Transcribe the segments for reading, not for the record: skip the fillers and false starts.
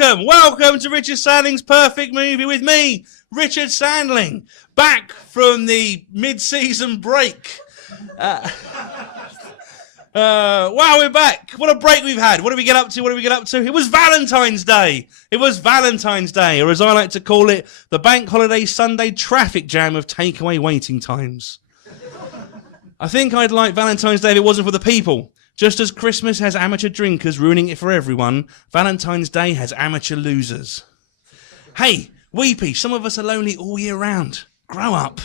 Welcome to Richard Sandling's Perfect Movie with me, Richard Sandling, back from the mid-season break. Wow, we're back. What a break we've had. What did we get up to? It was Valentine's Day. Or as I like to call it, the bank holiday Sunday traffic jam of takeaway waiting times. I think I'd like Valentine's Day if it wasn't for the people. Just as Christmas has amateur drinkers ruining it for everyone, Valentine's Day has amateur losers. Hey, weepy, some of us are lonely all year round. Grow up.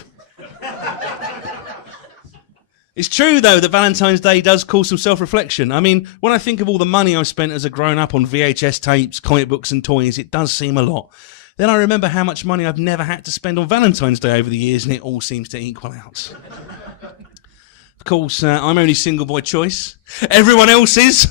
It's true, though, that Valentine's Day does cause some self-reflection. I mean, when I think of all the money I've spent as a grown-up on VHS tapes, comic books and toys, it does seem a lot. Then I remember how much money I've never had to spend on Valentine's Day over the years, and it all seems to equal out. Of course, I'm only single by choice. Everyone else is.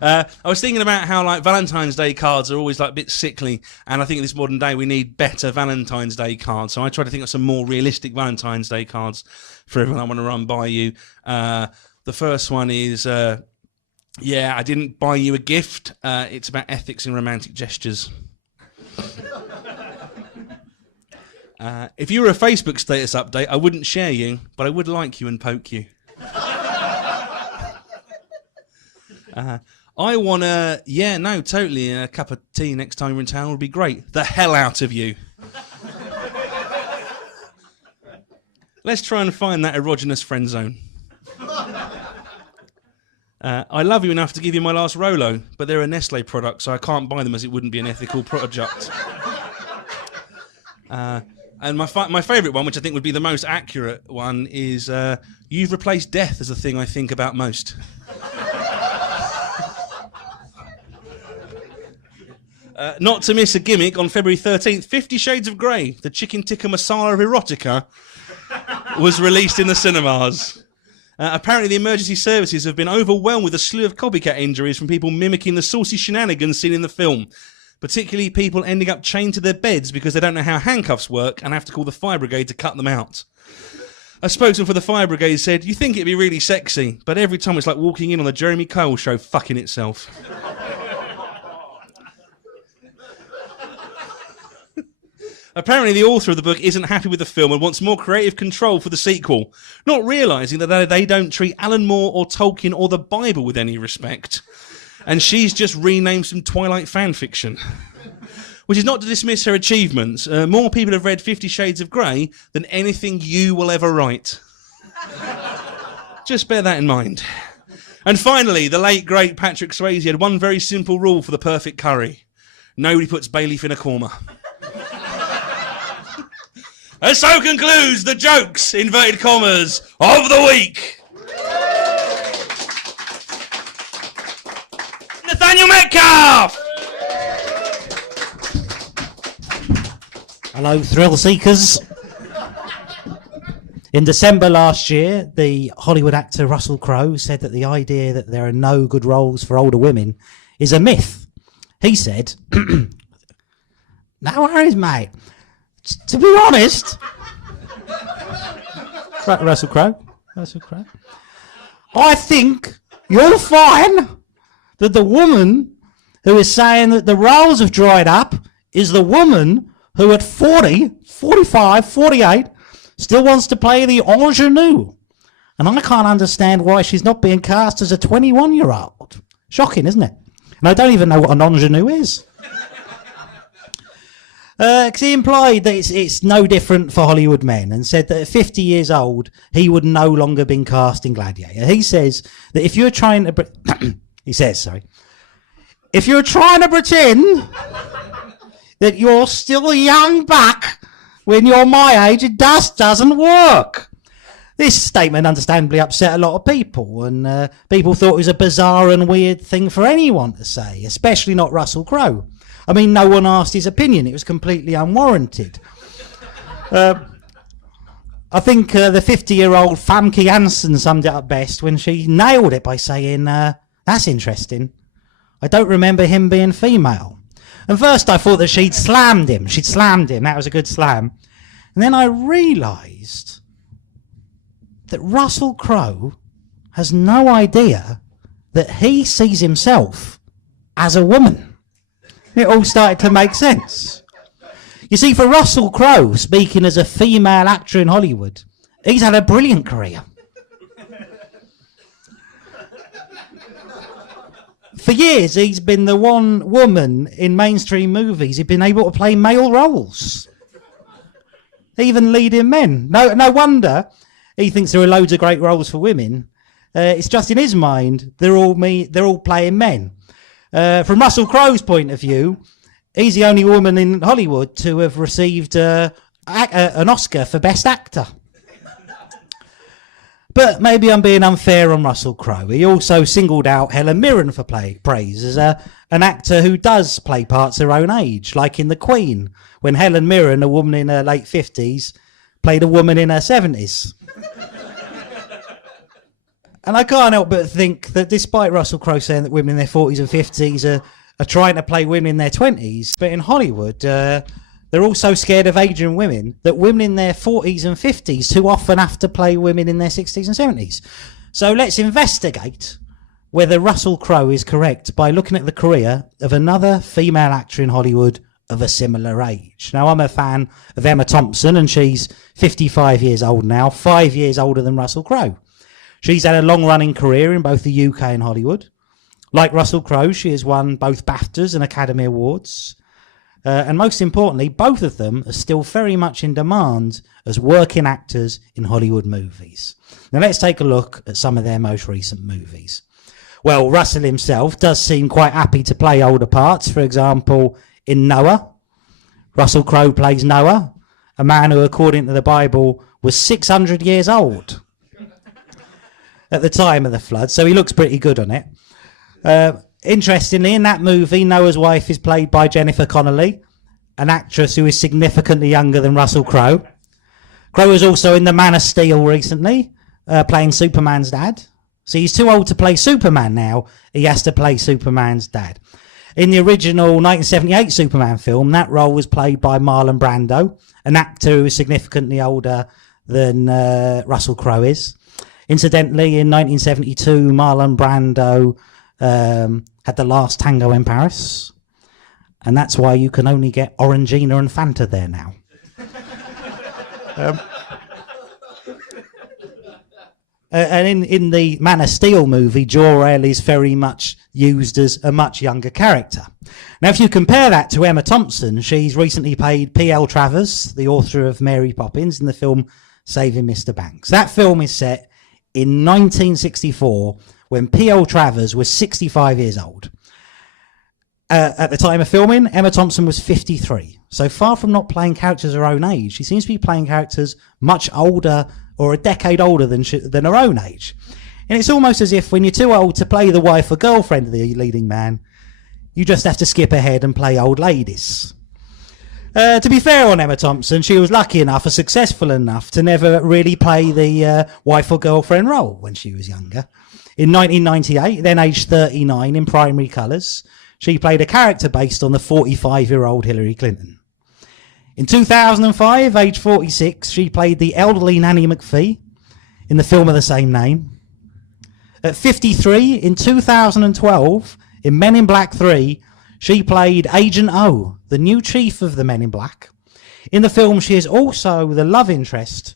I was thinking about how Valentine's Day cards are always a bit sickly, and I think in this modern day we need better Valentine's Day cards. So I try to think of some more realistic Valentine's Day cards for everyone I want to run by you. The first one is, I didn't buy you a gift. It's about ethics and romantic gestures. If you were a Facebook status update, I wouldn't share you, but I would like you and poke you. I want totally. A cup of tea next time you're in town would be great. The hell out of you. Let's try and find that erogenous friend zone. I love you enough to give you my last Rolo, but they're a Nestle product, so I can't buy them as it wouldn't be an ethical product. And my favourite one, which I think would be the most accurate one, is you've replaced death as the thing I think about most. Not to miss a gimmick, on February 13th, 50 Shades of Grey, the chicken tikka masala of erotica, was released in the cinemas. Apparently the emergency services have been overwhelmed with a slew of copycat injuries from people mimicking the saucy shenanigans seen in the film. Particularly people ending up chained to their beds because they don't know how handcuffs work and have to call the fire brigade to cut them out. A spokesman for the fire brigade said, "You think it'd be really sexy, but every time it's like walking in on the Jeremy Kyle show fucking itself." Apparently the author of the book isn't happy with the film and wants more creative control for the sequel, not realising that they don't treat Alan Moore or Tolkien or the Bible with any respect. And she's just renamed some Twilight fan fiction. Which is not to dismiss her achievements. More people have read 50 Shades of Grey than anything you will ever write. Just bear that in mind. And finally, the late, great Patrick Swayze had one very simple rule for the perfect curry. Nobody puts bay leaf in a korma. And so concludes the jokes, inverted commas, of the week. Nathaniel Metcalfe! Hello, thrill seekers. In December last year, the Hollywood actor Russell Crowe said that the idea that there are no good roles for older women is a myth. He said, "No worries, mate. To be honest..." Russell Crowe. "I think you'll find that the woman who is saying that the roles have dried up is the woman who at 40, 45, 48 still wants to play the ingenue. And I can't understand why she's not being cast as a 21-year-old. Shocking, isn't it? And I don't even know what an ingenue is." Because he implied that it's no different for Hollywood men and said that at 50 years old, he would no longer been cast in Gladiator. He says that if you're trying to... if you're trying to pretend that you're still a young buck when you're my age, it just doesn't work. This statement understandably upset a lot of people, and people thought it was a bizarre and weird thing for anyone to say, especially not Russell Crowe. I mean, no one asked his opinion. It was completely unwarranted. I think the 50-year-old Famke Janssen summed it up best when she nailed it by saying, "That's interesting. I don't remember him being female." And first I thought that she'd slammed him. That was a good slam. And then I realised that Russell Crowe has no idea that he sees himself as a woman. It all started to make sense. You see, for Russell Crowe, speaking as a female actor in Hollywood, he's had a brilliant career. For years, he's been the one woman in mainstream movies who's been able to play male roles. Even leading men. No wonder he thinks there are loads of great roles for women. It's just in his mind, they're all playing men. From Russell Crowe's point of view, he's the only woman in Hollywood to have received an Oscar for Best Actor. But maybe I'm being unfair on Russell Crowe. He also singled out Helen Mirren for praise as an actor who does play parts her own age, like in The Queen, when Helen Mirren, a woman in her late 50s, played a woman in her 70s. And I can't help but think that despite Russell Crowe saying that women in their 40s and 50s are trying to play women in their 20s, but in Hollywood, they're also scared of aging women, that women in their 40s and 50s too often have to play women in their 60s and 70s. So let's investigate whether Russell Crowe is correct by looking at the career of another female actor in Hollywood of a similar age. Now, I'm a fan of Emma Thompson, and she's 55 years old now, 5 years older than Russell Crowe. She's had a long-running career in both the UK and Hollywood. Like Russell Crowe, she has won both BAFTAs and Academy Awards. And most importantly, both of them are still very much in demand as working actors in Hollywood movies. Now let's take a look at some of their most recent movies. Well, Russell himself does seem quite happy to play older parts. For example, in Noah, Russell Crowe plays Noah, a man who, according to the Bible, was 600 years old at the time of the flood, so he looks pretty good on it. Interestingly, in that movie, Noah's wife is played by Jennifer Connelly, an actress who is significantly younger than Russell Crowe. Crowe was also in The Man of Steel recently, playing Superman's dad. So he's too old to play Superman now. He has to play Superman's dad. In the original 1978 Superman film, that role was played by Marlon Brando, an actor who is significantly older than Russell Crowe is. Incidentally, in 1972, Marlon Brando had The Last Tango in Paris, and that's why you can only get Orangina and Fanta there now. And in the Man of Steel movie, Jor-El is very much used as a much younger character. Now, if you compare that to Emma Thompson, she's recently played P.L. Travers, the author of Mary Poppins, in the film Saving Mr. Banks. That film is set in 1964, when P.L. Travers was 65 years old. At the time of filming, Emma Thompson was 53. So far from not playing characters her own age, she seems to be playing characters much older or a decade older than her own age. And it's almost as if when you're too old to play the wife or girlfriend of the leading man, you just have to skip ahead and play old ladies. To be fair on Emma Thompson, she was lucky enough or successful enough to never really play the wife or girlfriend role when she was younger. In 1998, then aged 39 in Primary Colours, she played a character based on the 45-year-old Hillary Clinton. In 2005, aged 46, she played the elderly Nanny McPhee in the film of the same name. At 53, in 2012, in Men in Black 3, she played Agent O, the new chief of the Men in Black. In the film, she is also the love interest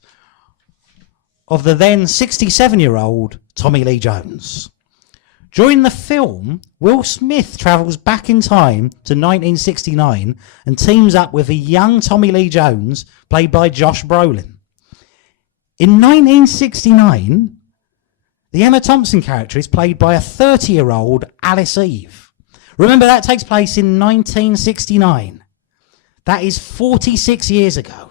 of the then 67-year-old Tommy Lee Jones. During the film, Will Smith travels back in time to 1969 and teams up with a young Tommy Lee Jones, played by Josh Brolin. In 1969, the Emma Thompson character is played by a 30-year-old Alice Eve. Remember, that takes place in 1969. That is 46 years ago.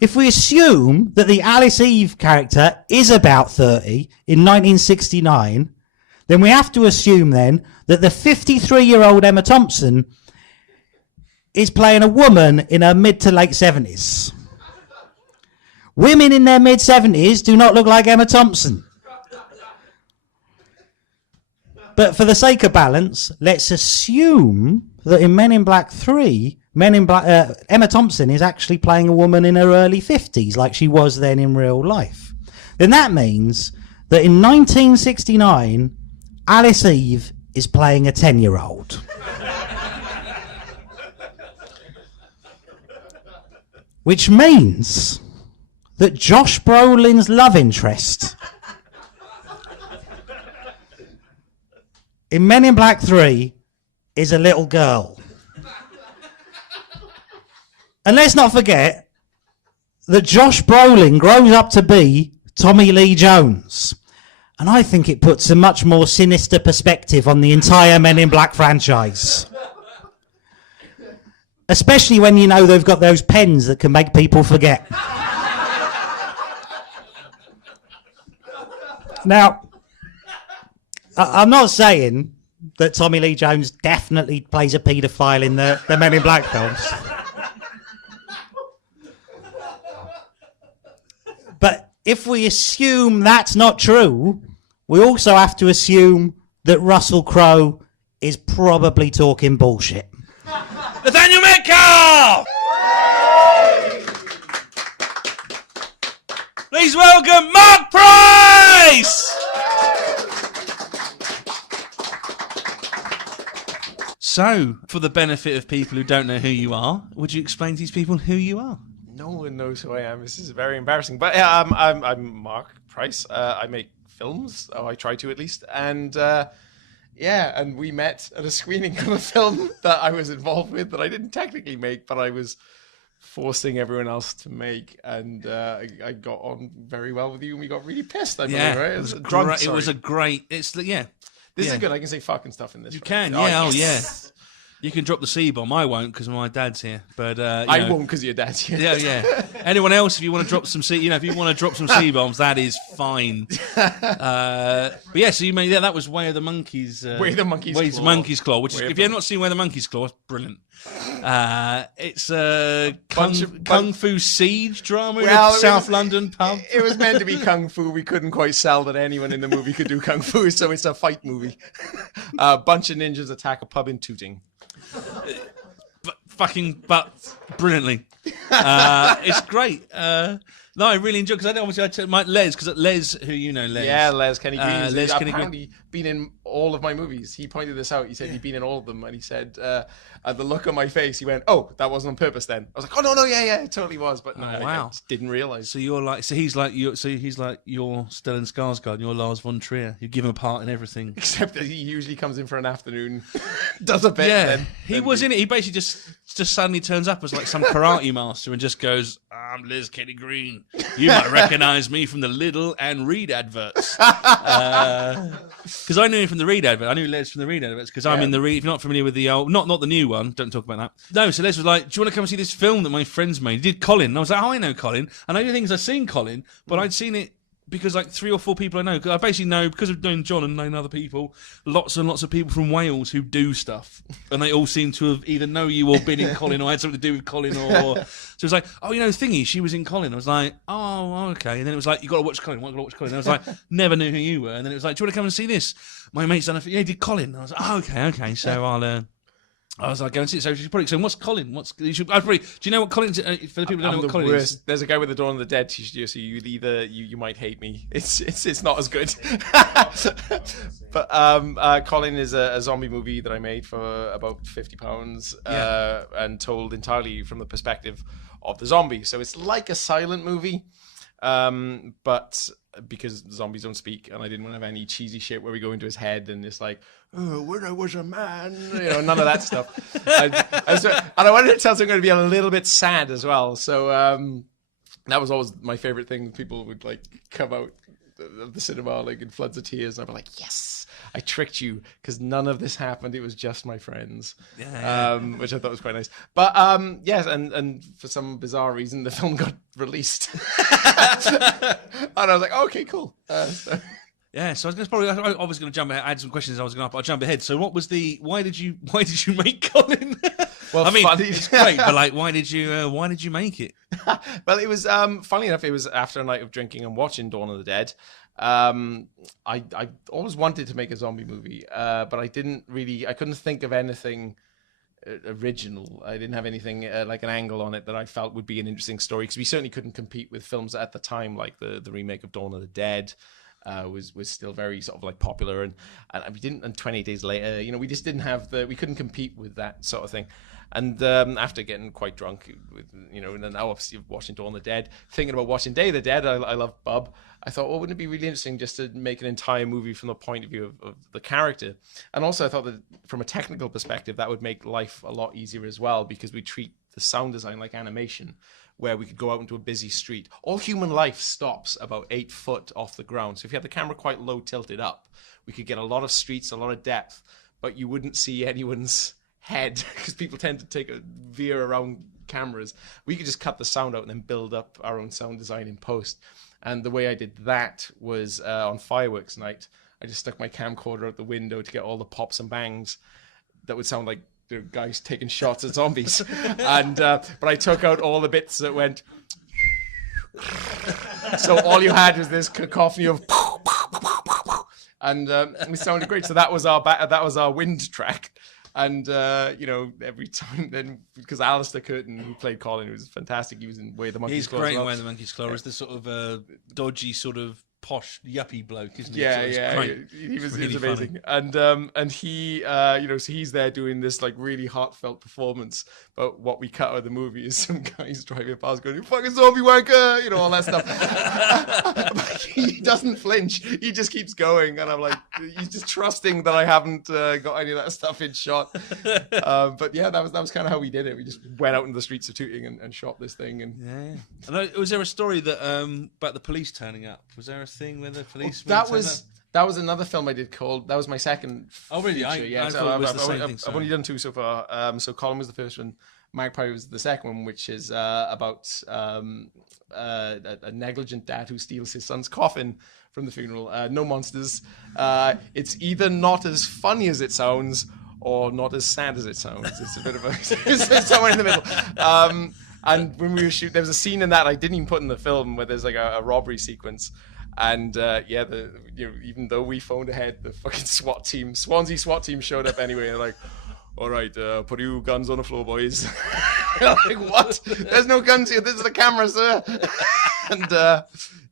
If we assume that the Alice Eve character is about 30 in 1969, then we have to assume then that the 53-year-old Emma Thompson is playing a woman in her mid to late 70s. Women in their mid 70s do not look like Emma Thompson. But for the sake of balance, let's assume that in Men in Black 3, Emma Thompson is actually playing a woman in her early 50s, like she was then in real life. Then that means that in 1969, Alice Eve is playing a 10-year-old. Which means that Josh Brolin's love interest in Men in Black 3 is a little girl. And let's not forget that Josh Brolin grows up to be Tommy Lee Jones. And I think it puts a much more sinister perspective on the entire Men in Black franchise. Especially when you know they've got those pens that can make people forget. Now, I'm not saying that Tommy Lee Jones definitely plays a paedophile in the Men in Black films. But if we assume that's not true, we also have to assume that Russell Crowe is probably talking bullshit. Nathaniel Metcalfe! Please welcome Marc Price! So, for the benefit of people who don't know who you are, would you explain to these people who you are? No one knows who I am. This is very embarrassing. But yeah, I'm Marc Price. I make films. Oh, I try to at least. And and we met at a screening of a film that I was involved with that I didn't technically make, but I was forcing everyone else to make. And I got on very well with you, and we got really pissed. I believe, right? It was great. It was a great. This is good. I can say fucking stuff in this. You can, yeah. Oh, yes. You can drop the C-bomb. I won't because my dad's here. But I won't because your dad's here. Yeah. Anyone else, if you want to drop some if you want to drop some C-bombs, that is fine. But yeah, so you made that was Way of the Monkeys. Way of the Monkeys. Way of the Monkeys Claw. Which, if you have not seen Way of the Monkeys Claw, it's brilliant. It's a kung fu siege drama in a South London pub. It was meant to be kung fu. We couldn't quite sell that anyone in the movie could do kung fu, so it's a fight movie. A bunch of ninjas attack a pub in Tooting. But brilliantly. It's great. No, I really enjoyed because I took my Les, because Les, who you know, Les. Yeah, Les Kenny Green. Les Kenny apparently been in all of my movies. He pointed this out. He said he'd been in all of them, and he said, at the look on my face, he went, "Oh, that wasn't on purpose." Then I was like, "Oh no, yeah, it totally was." But no, wow. I just didn't realize. So he's like your Stellan Skarsgård, your Lars von Trier. You give him a part in everything, except that he usually comes in for an afternoon, does a bit. Yeah, he was in it. He basically just suddenly turns up as like some karate master and just goes, "I'm Les Kenny Green. You might recognize me from the Lidl and Reed adverts." Because I knew him from the Reed advert. I knew Les from the Reed adverts because I'm in the Reed. If you're not familiar with the old, not the new one, don't talk about that. No, so Les was like, "Do you want to come and see this film that my friends made?" He did Colin. And I was like, "Oh, I know Colin." And I know things I've seen Colin, but I'd seen it because like 3 or 4 people I know. I basically know, because of knowing John and knowing other people, lots and lots of people from Wales who do stuff, and they all seem to have either know you or been in Colin or had something to do with Colin or. So it was like, "Oh, you know, Thingy, she was in Colin." I was like, "Oh, okay." And then it was like, "You got to watch Colin. Got to watch Colin." And I was like, "Never knew who you were." And then it was like, "Do you want to come and see this? My mate's done a he did Colin." And I was like, "Oh, okay." So I was like, "Go and see it." So she's probably saying, "What's Colin? Do you know what Colin's?" For the people who don't know what Colin is, there's a guy with the Dawn of the Dead t-shirt, so you might hate me. It's not as good. But Colin is a zombie movie that I made for about £50, and told entirely from the perspective of the zombie. So it's like a silent movie, but because zombies don't speak, and I didn't want to have any cheesy shit where we go into his head and it's like, "Oh, when I was a man," none of that stuff. And I wanted to tell something going to be a little bit sad as well. So that was always my favorite thing. People would like come out of the cinema like in floods of tears, and I'd be like, "Yes, I tricked you, because none of this happened. It was just my friends." Which I thought was quite nice. But yes, and for some bizarre reason, the film got released, and I was like, "Okay, cool." Yeah, so I was going to jump ahead. I had some questions I was going to I'll jump ahead. So why did you make Colin? Well, I mean, it's great, but like, why did you make it? Well, it was funny enough. It was after a night of drinking and watching Dawn of the Dead. I always wanted to make a zombie movie, but I couldn't think of anything original. I didn't have anything like an angle on it that I felt would be an interesting story, because we certainly couldn't compete with films at the time like the remake of Dawn of the Dead. was still very sort of like popular, and we didn't. And 28 Days Later, you know, we just didn't have we couldn't compete with that sort of thing. And after getting quite drunk, with, you know, and then now obviously watching Dawn of the Dead, thinking about watching Day of the Dead, I love Bub. I thought, well, wouldn't it be really interesting just to make an entire movie from the point of view of the character? And also I thought that from a technical perspective, that would make life a lot easier as well, because we treat the sound design like animation, where we could go out into a busy street. All human life stops about 8 foot off the ground. So if you had the camera quite low tilted up, we could get a lot of streets, a lot of depth, but you wouldn't see anyone's head, because people tend to take a veer around cameras. We could just cut the sound out and then build up our own sound design in post. And the way I did that was on fireworks night. I just stuck my camcorder out the window to get all the pops and bangs that would sound like the guys taking shots at zombies. And but I took out all the bits that went. So all you had was this cacophony of, and it sounded great. So that was our wind track. And, you know, every time then, because Alistair Curtin, who played Colin, who was fantastic, he was in Way the Monkey's Claw. He's great in Way the Monkey's Claw. He's the sort of dodgy, sort of posh, yuppie bloke, isn't he? Yeah, so he was really amazing. And he, you know, so he's there doing this like really heartfelt performance. But what we cut out of the movie is some guys driving past going, "You fucking zombie wanker," you know, all that stuff. But he doesn't flinch. He just keeps going. And I'm like, he's just trusting that I haven't got any of that stuff in shot. But yeah, that was kind of how we did it. We just went out into the streets of Tooting and shot this thing. And yeah. And was there a story that about the police turning up? Was there a thing where the police? That was another film I did called. That was my second. Oh really? Feature. I thought it was the same thing. I've only done 2 so far. So Colin was the first one. Magpie was the second one, which is about a negligent dad who steals his son's coffin from the funeral. No monsters. It's either not as funny as it sounds, or not as sad as it sounds. It's a bit of a it's somewhere in the middle. And when we were shooting, there was a scene in that I didn't even put in the film where there's like a robbery sequence. And even though we phoned ahead, the fucking Swansea SWAT team showed up anyway. And like, all right, put your guns on the floor, boys. Like, what? There's no guns here. This is the camera, sir. And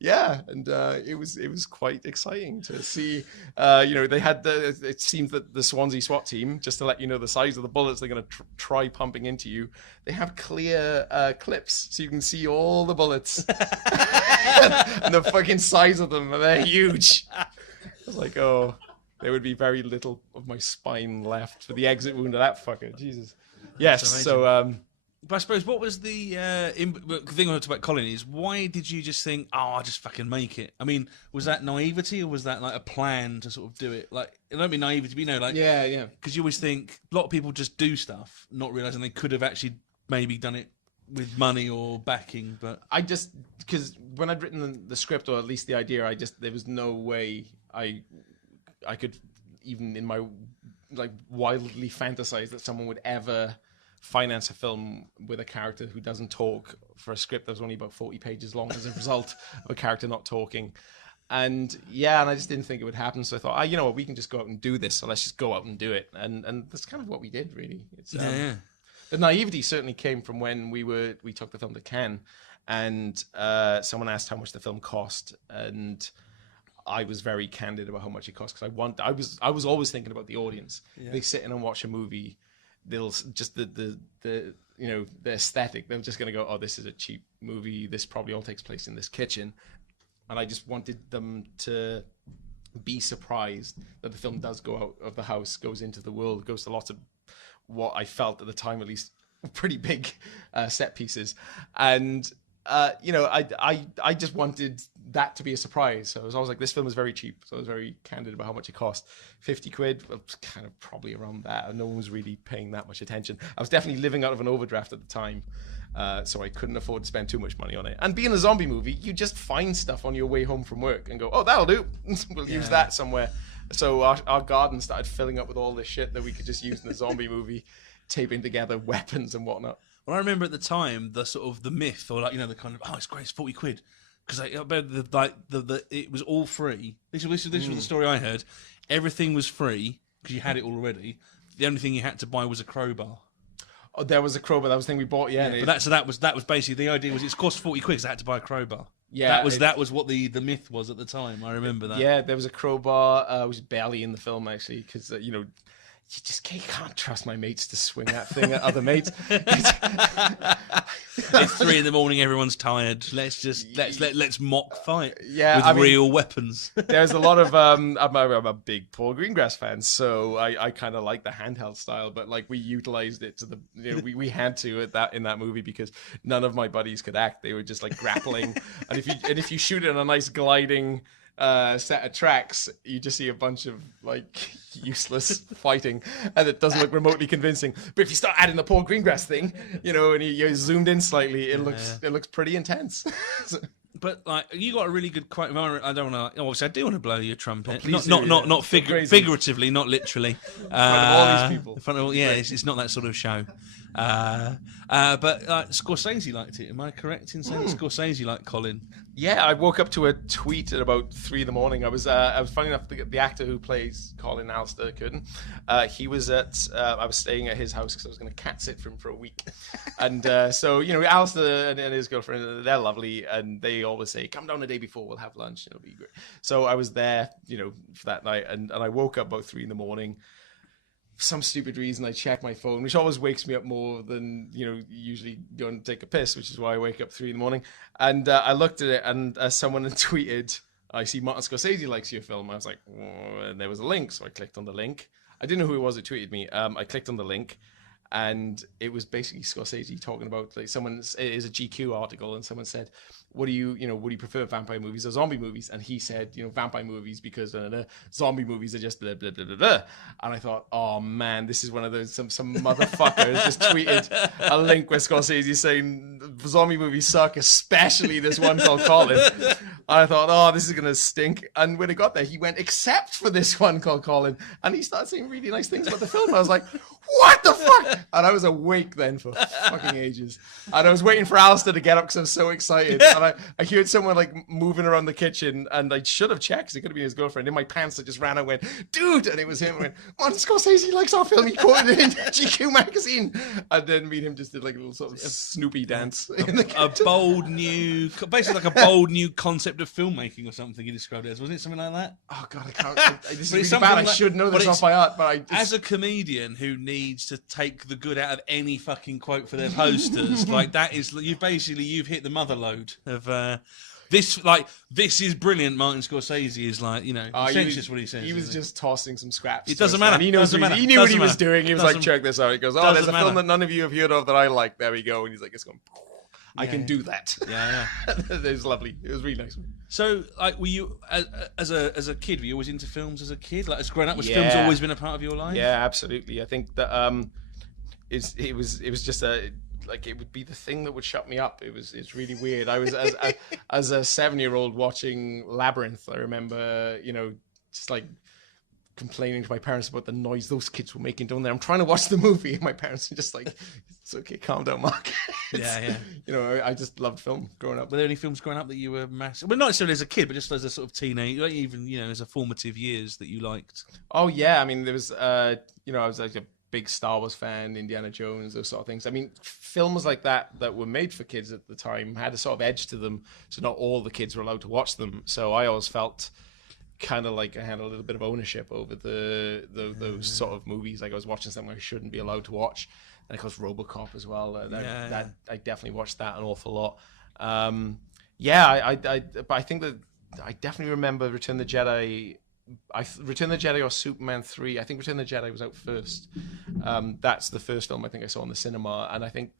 it was quite exciting to see. They had it seems that the Swansea SWAT team, just to let you know the size of the bullets they're going to try pumping into you, they have clear clips so you can see all the bullets and the fucking size of them. They're huge. I was like, oh, there would be very little of my spine left for the exit wound of that fucker. Jesus. Yes. So. But I suppose what was the thing I want to talk about Colin is, why did you just think, oh, I'll just fucking make it? I mean, was that naivety, or was that like a plan to sort of do it? Like, it don't mean naivety, but you know, like, yeah. Because you always think a lot of people just do stuff, not realizing they could have actually maybe done it with money or backing. But because when I'd written the script, or at least the idea, there was no way I could, even in my like wildly fantasize that someone would ever finance a film with a character who doesn't talk for a script that was only about 40 pages long as a result of a character not talking. And I just didn't think it would happen. So I thought, you know what, we can just go out and do this. So let's just go out and do it. And that's kind of what we did, really. It's, the naivety certainly came from when we took the film to Cannes, and someone asked how much the film cost, and I was very candid about how much it cost, because I was always thinking about the audience. Yeah. They sit in and watch a movie, they'll just the aesthetic, they're just going to go, oh, this is a cheap movie, this probably all takes place in this kitchen. And I just wanted them to be surprised that the film does go out of the house, goes into the world, goes to lots of what I felt at the time, at least, pretty big set pieces. And I just wanted that to be a surprise. So I was always like, this film is very cheap. So I was very candid about how much it cost. 50 quid, well, it's kind of probably around that. No one was really paying that much attention. I was definitely living out of an overdraft at the time. So I couldn't afford to spend too much money on it. And being a zombie movie, you just find stuff on your way home from work and go, oh, that'll do. We'll use that somewhere. So our garden started filling up with all this shit that we could just use in the zombie movie, taping together weapons and whatnot. Well, I remember at the time the sort of the myth, or like, the kind of, oh, it's great, it's 40 quid, because it was all free. This was the story I heard. Everything was free because you had it already. The only thing you had to buy was a crowbar. Oh, there was a crowbar. That was the thing we bought. Yeah. But that was basically the idea. Was it's cost 40 quid because I had to buy a crowbar. Yeah, that was what the myth was at the time. I remember that. Yeah, there was a crowbar. Was barely in the film actually, because you can't trust my mates to swing that thing at other mates. It's 3 a.m. Everyone's tired. Let's mock fight. Yeah, with real weapons. There's a lot of I'm a big Paul Greengrass fan, so I kind of like the handheld style, but like we utilized it to the we had to in that movie because none of my buddies could act. They were just like grappling, and if you shoot it on a nice gliding set of tracks, you just see a bunch of like useless fighting, and it doesn't look remotely convincing. But if you start adding the Paul Greengrass thing, and you zoomed in slightly, it looks pretty intense. But like, you got a really good quote. I don't want to. Obviously, I do want to blow your trumpet. Please Not figuratively, not literally. In front of all these people. In front of all, yeah, it's not that sort of show. But Scorsese liked it. Am I correct in saying that Scorsese liked Colin? Yeah, I woke up to a tweet at about 3 a.m. I was funny enough. The actor who plays Colin, Alistair Curtin, he was I was staying at his house because I was going to cat sit for him for a week, and so Alistair and his girlfriend, they're lovely, and they always say, "Come down the day before, we'll have lunch, it'll be great." So I was there, for that night, and I woke up about 3 a.m. For some stupid reason, I checked my phone, which always wakes me up more than usually go and take a piss, which is why I wake up 3 a.m. And I looked at it, and someone had tweeted, "I see Martin Scorsese likes your film." I was like, "Whoa," and there was a link, so I clicked on the link. I didn't know who it was that tweeted me. I clicked on the link, and it was basically Scorsese talking about it is a GQ article, and someone said, "What do you prefer, vampire movies or zombie movies?" And he said, vampire movies because zombie movies are just blah, blah, blah, blah, blah. And I thought, oh man, this is one of those, some motherfucker has just tweeted a link where Scorsese saying zombie movies suck, especially this one called Colin. And I thought, oh, this is going to stink. And when it got there, he went, except for this one called Colin. And he started saying really nice things about the film. I was like, what the fuck? And I was awake then for fucking ages. And I was waiting for Alistair to get up because I was so excited. And I heard someone like moving around the kitchen, and I should have checked because it could have been his girlfriend. In my pants, I just ran and went, dude! And it was him. I went, Martin Scorsese likes our film. He quoted it in GQ magazine. And then me and him just did like a little sort of Snoopy dance in the kitchen. Basically like a bold new concept of filmmaking or something you described it as. Wasn't it something like that? Oh God, I can't. This is really bad. I should know this off by heart, but as a comedian who needs to take the good out of any fucking quote for their posters, like that is you've hit the mother load of this is brilliant. Martin Scorsese is like, essentially just what he says. He was just tossing some scraps. It doesn't matter. He knew what he was doing. He was like, check this out. He goes, oh, there's a film that none of you have heard of that I like. There we go. And he's like, it's going. I can do that. Yeah. It was lovely. It was really nice. So, like, were you as a kid? Were you always into films as a kid? Like, as growing up, was films always been a part of your life? Yeah, absolutely. I think that it was just it would be the thing that would shut me up. It's really weird. I was as a 7-year-old watching Labyrinth. I remember, just like complaining to my parents about the noise those kids were making down there. I'm trying to watch the movie, and my parents are just like, "It's okay, calm down, Mark." Yeah. I just loved film growing up. Were there any films growing up that you were massive? Well, not necessarily as a kid, but just as a sort of teenage, like even as a formative years that you liked. Oh yeah, I mean there was I was like a big Star Wars fan, Indiana Jones, those sort of things. I mean, films like that were made for kids at the time had a sort of edge to them, so not all the kids were allowed to watch them. So I always felt kind of like I had a little bit of ownership over those sort of movies. Like I was watching something I shouldn't be allowed to watch. And of course RoboCop as well. That I definitely watched that an awful lot. But I think that I definitely remember Return of the Jedi. Return of the Jedi or Superman 3. I think Return of the Jedi was out first. That's the first film I think I saw in the cinema. And I think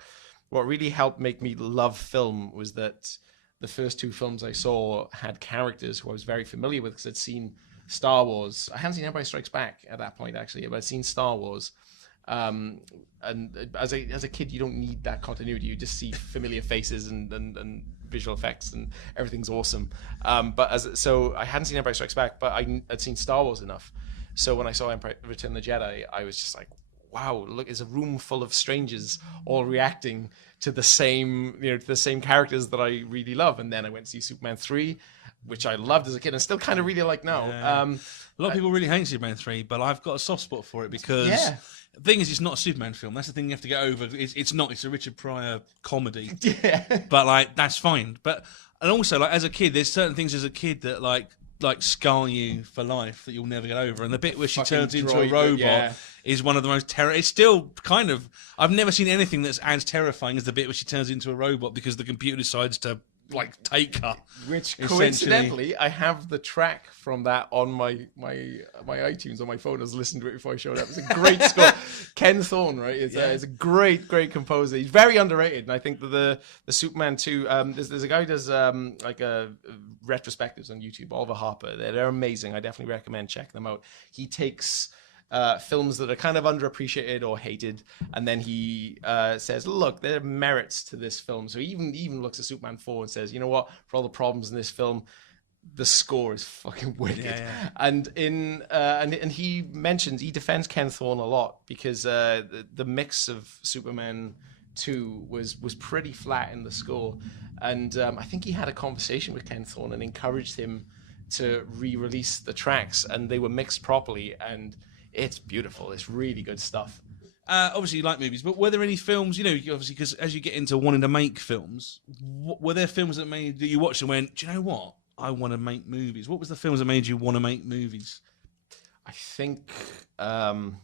what really helped make me love film was that the first 2 films I saw had characters who I was very familiar with because I'd seen Star Wars. I hadn't seen Empire Strikes Back at that point, actually, but I'd seen Star Wars. And as a kid, you don't need that continuity. You just see familiar faces and visual effects, and everything's awesome. So I hadn't seen Empire Strikes Back, but I'd seen Star Wars enough. So when I saw Return of the Jedi, I was just like, wow, look, it's a room full of strangers all reacting to the same, characters that I really love. And then I went to see Superman 3, which I loved as a kid and still kind of really like now. Yeah. A lot of people really hate Superman 3, but I've got a soft spot for it because the thing is, it's not a Superman film. That's the thing you have to get over. It's not. It's a Richard Pryor comedy. Yeah. But like, that's fine. But And also, like as a kid, there's certain things as a kid that like scar you for life that you'll never get over. And the bit where she Fucking turns into a droid, robot yeah. is one of the most It's still kind of. I've never seen anything that's as terrifying as the bit where she turns into a robot because the computer decides to like take her. Which essentially. coincidentally, I have the track from that on my iTunes on my phone. I was listening to it before I showed up. It's a great score. Ken Thorne, right? It's a great composer. He's very underrated, and I think that the Superman 2. There's a guy who does like a retrospectives on YouTube, Oliver Harper. They're amazing. I definitely recommend checking them out. He takes films that are kind of underappreciated or hated, and then he says, look, there are merits to this film. So he even looks at Superman 4 and says, you know what, for all the problems in this film, the score is fucking wicked. And he defends Ken Thorne a lot because the mix of Superman 2 was pretty flat in the score, and I think he had a conversation with Ken Thorne and encouraged him to re-release the tracks, and they were mixed properly, and it's beautiful. It's really good stuff. Obviously, you like movies, but were there any films, obviously, because as you get into wanting to make films, were there films that you watched and went, do you know what? I want to make movies. What was the films that made you want to make movies? I think, and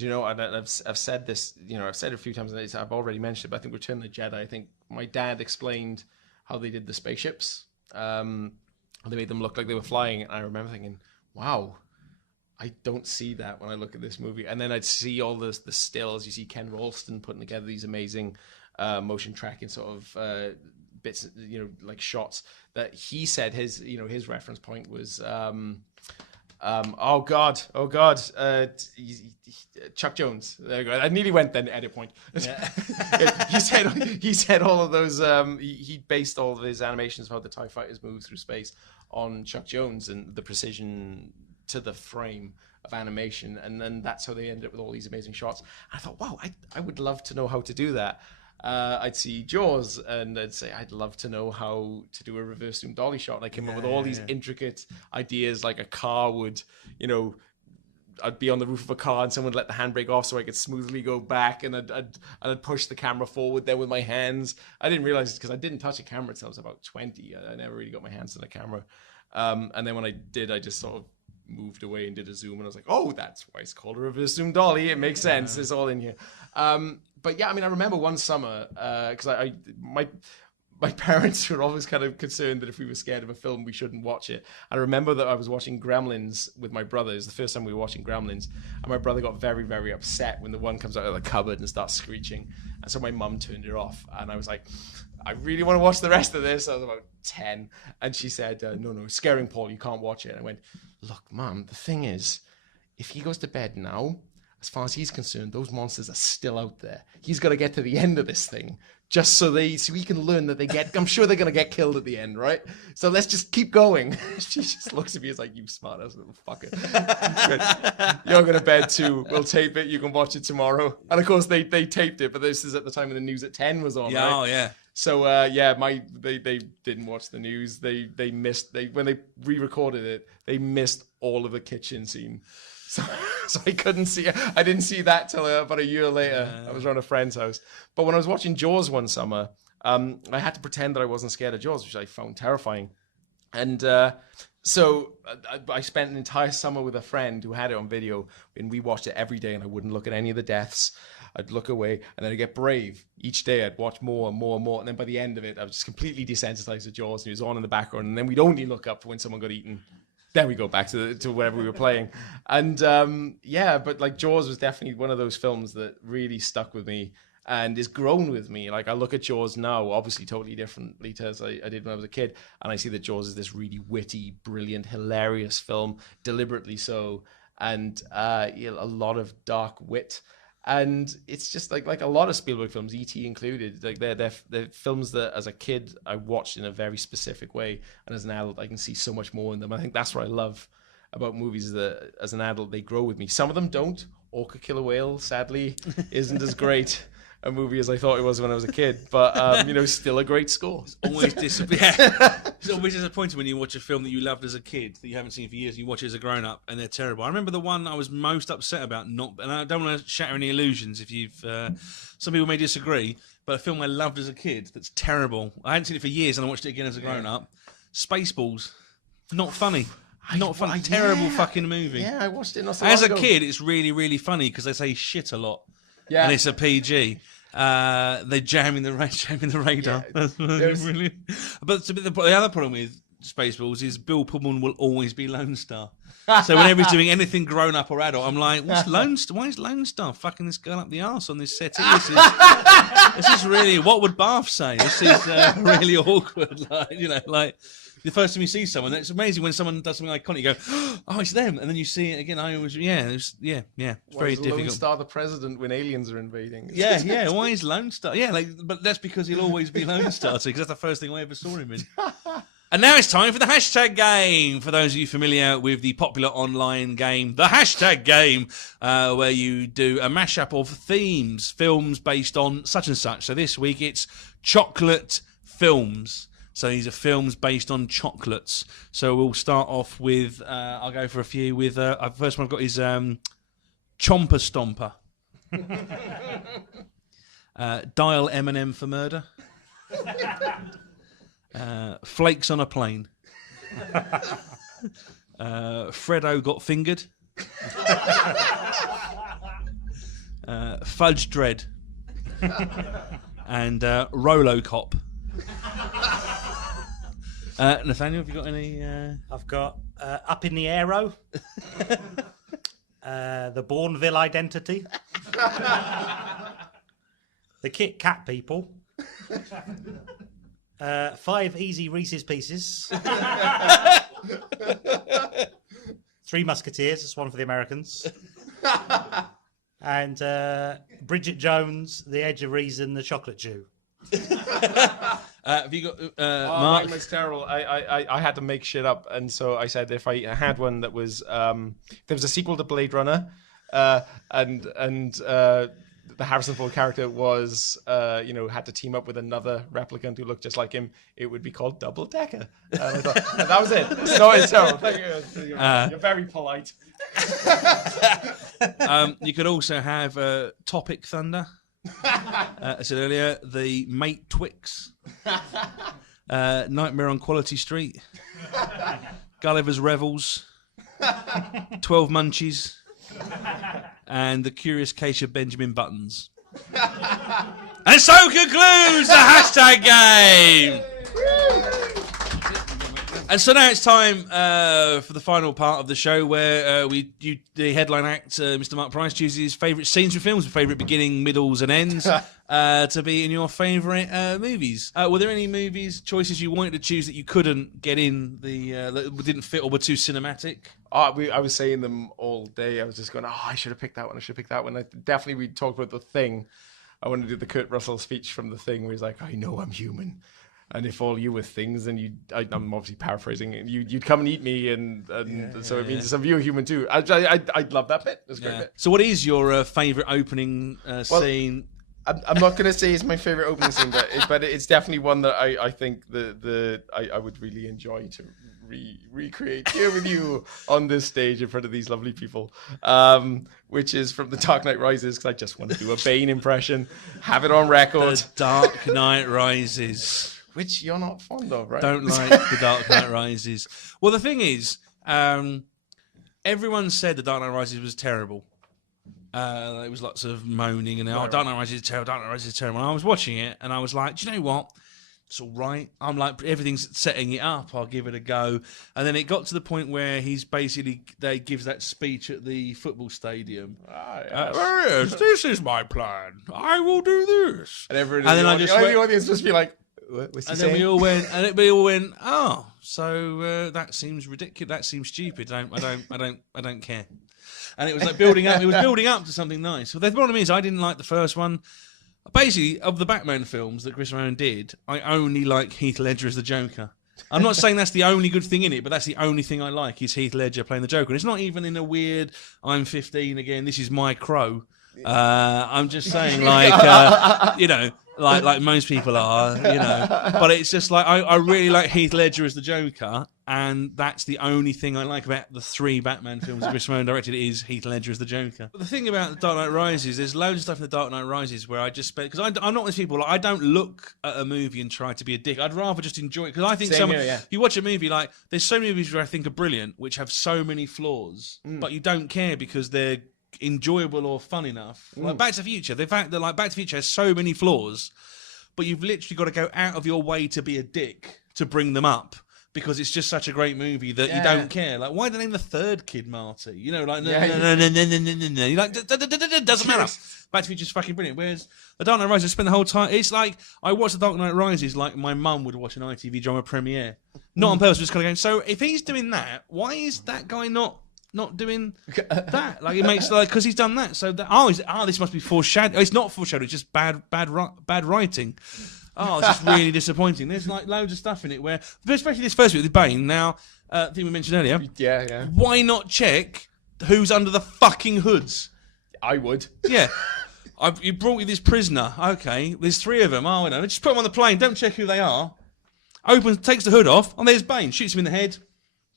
I've said this, I've said it a few times, and I've already mentioned it, but I think Return of the Jedi, I think my dad explained how they did the spaceships. They made them look like they were flying, and I remember thinking, wow, I don't see that when I look at this movie. And then I'd see all the stills. You see Ken Ralston putting together these amazing motion tracking sort of bits, like shots that he said his reference point was, Chuck Jones. There you go. I nearly went then. Edit point. Yeah. he said all of those. He based all of his animations of how the TIE fighters move through space on Chuck Jones and the precision to the frame of animation, and then that's how they ended up with all these amazing shots. And I thought, wow, I would love to know how to do that. I'd see Jaws and I'd say I'd love to know how to do a reverse zoom dolly shot, and I came up with all these intricate ideas, like a car would, I'd be on the roof of a car and someone would let the handbrake off so I could smoothly go back, and I'd push the camera forward there with my hands. I didn't realize it because I didn't touch a camera until I was about 20. I never really got my hands on the camera, and then when I did, I just sort of moved away and did a zoom, and I was like, oh, that's why it's called a reverse zoom dolly. It makes sense. It's all in here. But yeah, I mean, I remember one summer because my parents were always kind of concerned that if we were scared of a film, we shouldn't watch it. I remember that I was watching Gremlins with my brothers, the first time we were watching Gremlins, and my brother got very, very upset when the one comes out of the cupboard and starts screeching. And so my mum turned it off, and I was like, I really want to watch the rest of this. I was about 10, and she said, no, it's scaring Paul, you can't watch it. And I went, look, Mum, the thing is, if he goes to bed now, as far as he's concerned, those monsters are still out there. He's got to get to the end of this thing just so he can learn that I'm sure they're going to get killed at the end, right? So let's just keep going. She just looks at me, it's like, you smart ass little fucker. You're going to bed too. We'll tape it. You can watch it tomorrow. And of course they taped it, but this is at the time when the news at 10 was on, right? Oh yeah. So they didn't watch the news. They missed when they re-recorded it. They missed all of the kitchen scene. So I couldn't see it. I didn't see that till about a year later. I was around a friend's house. But when I was watching Jaws one summer, I had to pretend that I wasn't scared of Jaws, which I found terrifying. And so I spent an entire summer with a friend who had it on video, and we watched it every day, and I wouldn't look at any of the deaths. I'd look away, and then I'd get brave. Each day I'd watch more and more and more, and then by the end of it, I was just completely desensitized to Jaws, and it was on in the background, and then we'd only look up for when someone got eaten. Then we go back to wherever we were playing. And but like Jaws was definitely one of those films that really stuck with me and is grown with me. Like I look at Jaws now, obviously totally differently to as I did when I was a kid, and I see that Jaws is this really witty, brilliant, hilarious film, deliberately so, and a lot of dark wit. And it's just like a lot of Spielberg films, E.T. included, like they're films that as a kid I watched in a very specific way, and as an adult I can see so much more in them. I think that's what I love about movies, that as an adult they grow with me. Some of them don't. Orca Killer Whale, sadly, isn't as great. a movie as I thought it was when I was a kid, but still a great score. It's always disappointing when you watch a film that you loved as a kid that you haven't seen for years and you watch it as a grown up and they're terrible. I remember the one I was most upset about, and I don't want to shatter any illusions if you've some people may disagree, but a film I loved as a kid that's terrible. I hadn't seen it for years and I watched it again as a grown up. Spaceballs. Not funny. Not funny. Terrible fucking movie. Yeah, I watched it not so As long a ago. kid, it's really, really funny because they say shit a lot. Yeah. And it's a PG. They jamming the radar. Yeah, But the other problem with Spaceballs is Bill Pullman will always be Lone Star. So whenever he's doing anything grown up or adult, I'm like, what's Lone Star? Why is Lone Star fucking this girl up the arse on this set? This is really, what would Bath say? This is really awkward. The first time you see someone, it's amazing when someone does something iconic. You go, oh, it's them, and then you see it again. It's very difficult. Lone Star the president when aliens are invading. Yeah. Why is Lone Star? Yeah, but that's because he'll always be Lone Star, because that's the first thing I ever saw him in. And now it's time for the hashtag game. For those of you familiar with the popular online game, the hashtag game, where you do a mashup of themes, films based on such and such. So this week it's chocolate films. So these are films based on chocolates. So we'll start off with, I'll go for a few with, the first one I've got is Chomper Stomper. Dial M&M for Murder. Flakes on a Plane. Freddo Got Fingered. Fudge Dread. And Rolo Cop. Nathaniel, have you got any? I've got Up in the Aero, the Bourneville Identity, the Kit Kat People, 5 Easy Reese's Pieces, 3 Musketeers, that's one for the Americans, and Bridget Jones, The Edge of Reason, the Chocolate Jew. Have you got Marc? Mine was terrible. I had to make shit up, and so I said if I had one that was there was a sequel to Blade Runner, and the Harrison Ford character was had to team up with another replicant who looked just like him, it would be called Double Decker. And I thought, that was it. No, it's terrible. Thank you. You're very polite. You could also have Topic Thunder. I said earlier, the Mate Twix, Nightmare on Quality Street, Gulliver's Revels, 12 Munchies, and The Curious Case of Benjamin Buttons. And so concludes the hashtag game. And so now it's time for the final part of the show where the headline act, Mr. Marc Price, chooses his favourite scenes from films, favourite beginning, middles and ends to be in your favourite movies. Were there any movies, choices you wanted to choose that you couldn't get in, that didn't fit or were too cinematic? I was saying them all day. I was just going, I should have picked that one. I should have picked that one. We talked about The Thing. I wanted to do the Kurt Russell speech from The Thing where he's like, I know I'm human. And if all you were things, then I'm obviously paraphrasing, you'd come and eat me, and so it means some of you are human too. I love that bit. It was a great bit. So what is your favourite opening scene? I'm not going to say it's my favourite opening scene, but it's definitely one that I think I would really enjoy to recreate here with you on this stage in front of these lovely people, which is from The Dark Knight Rises, because I just want to do a Bane impression, have it on record. The Dark Knight Rises. Which you're not fond of, right? Don't like The Dark Knight Rises. Well, the thing is, everyone said The Dark Knight Rises was terrible. There was lots of moaning and, Dark Knight Rises is terrible, Dark Knight Rises is terrible. And I was watching it and I was like, do you know what? It's all right. I'm like, everything's setting it up. I'll give it a go. And then it got to the point where they gives that speech at the football stadium. Yes, this is my plan. I will do this. And everyone in the audience just be like, what's he and saying? then we all went, oh, so that seems ridiculous. That seems stupid. I don't care. And it was like building up. It was building up to something nice. Well, the problem is, I didn't like the first one. Basically, of the Batman films that Chris Nolan did, I only like Heath Ledger as the Joker. I'm not saying that's the only good thing in it, but that's the only thing I like is Heath Ledger playing the Joker. And it's not even in a weird, I'm 15 again, this is my crow. I'm just saying, you know, like most people are, you know. But it's just like I really like Heath Ledger as the Joker, and that's the only thing I like about the 3 Batman films that Chris Nolan directed is Heath Ledger as the Joker. But the thing about The Dark Knight Rises, there's loads of stuff in The Dark Knight Rises where I just spend, because I'm not one of those people, like, I don't look at a movie and try to be a dick. I'd rather just enjoy it, because I think you watch a movie, like, there's so many movies where I think are brilliant, which have so many flaws, but you don't care because they're enjoyable or fun enough. Like Back to the Future, the fact that like Back to the Future has so many flaws, but you've literally got to go out of your way to be a dick to bring them up, because it's just such a great movie that you don't care. Like, why do they name the 3rd kid Marty? You know, like, no. You're like, doesn't matter. Back to the Future's fucking brilliant. Whereas The Dark Knight Rises, I spent the whole time, it's like, I watched The Dark Knight Rises like my mum would watch an ITV drama premiere. Not on purpose, just kind of going, so if he's doing that, why is that guy not doing that? Like, it makes, like, because he's done that. So that, this must be foreshadowing. It's not foreshadowing. It's just bad writing. Oh, it's just really disappointing. There's like loads of stuff in it where, especially this first bit with Bane. Now, thing we mentioned earlier. Yeah. Why not check who's under the fucking hoods? I would. Yeah. You brought you this prisoner. Okay, there's 3 of them. Oh, no, just put them on the plane. Don't check who they are. Takes the hood off, and there's Bane. Shoots him in the head.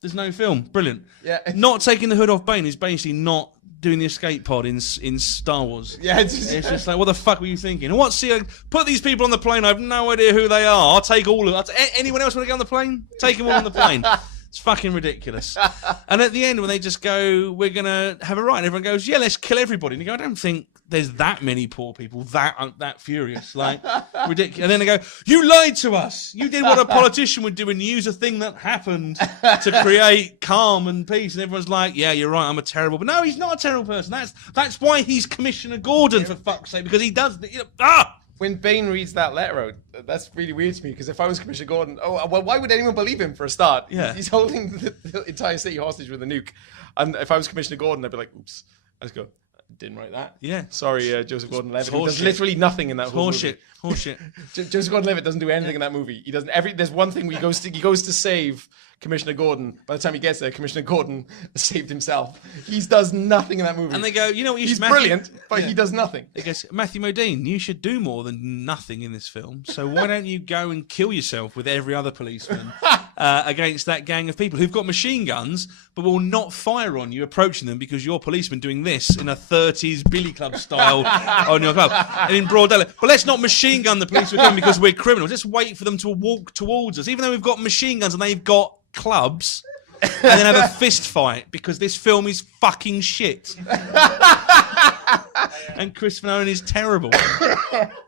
There's no film. Brilliant. Yeah. Not taking the hood off Bane is basically not doing the escape pod in Star Wars. Yeah. It's just like, what the fuck were you thinking? And put these people on the plane. I have no idea who they are. I'll take all of them. Anyone else want to get on the plane? Take them all on the plane. It's fucking ridiculous. And at the end, when they just go, we're going to have a riot, and everyone goes, yeah, let's kill everybody. And you go, I don't think there's that many poor people that furious. Like, ridiculous. And then they go, you lied to us. You did what a politician would do and use a thing that happened to create calm and peace. And everyone's like, yeah, you're right, I'm a terrible... But no, he's not a terrible person. That's why he's Commissioner Gordon, for fuck's sake, because he does... When Bane reads that letter out, that's really weird to me, because if I was Commissioner Gordon, well, why would anyone believe him for a start? Yeah. He's holding the entire city hostage with a nuke. And if I was Commissioner Gordon, I'd be like, oops, let's go. Didn't write that. Yeah. Sorry, Joseph Gordon-Levitt. There's literally nothing in that whole movie. Horseshit. Joseph Gordon-Levitt doesn't do anything in that movie. He doesn't. There's one thing where he goes to save Commissioner Gordon. By the time he gets there, Commissioner Gordon has saved himself. He does nothing in that movie. And they go, you know what? He's brilliant, but he does nothing. They go, Matthew Modine, you should do more than nothing in this film. So why don't you go and kill yourself with every other policeman against that gang of people who've got machine guns, but will not fire on you approaching them because you're policeman doing this in a 30s billy club style on your club and in broad daylight. But let's not machine gun the police because we're criminals. Just wait for them to walk towards us, even though we've got machine guns and they've got clubs, and then have a fist fight because this film is fucking shit. And Christopher Nolan is terrible.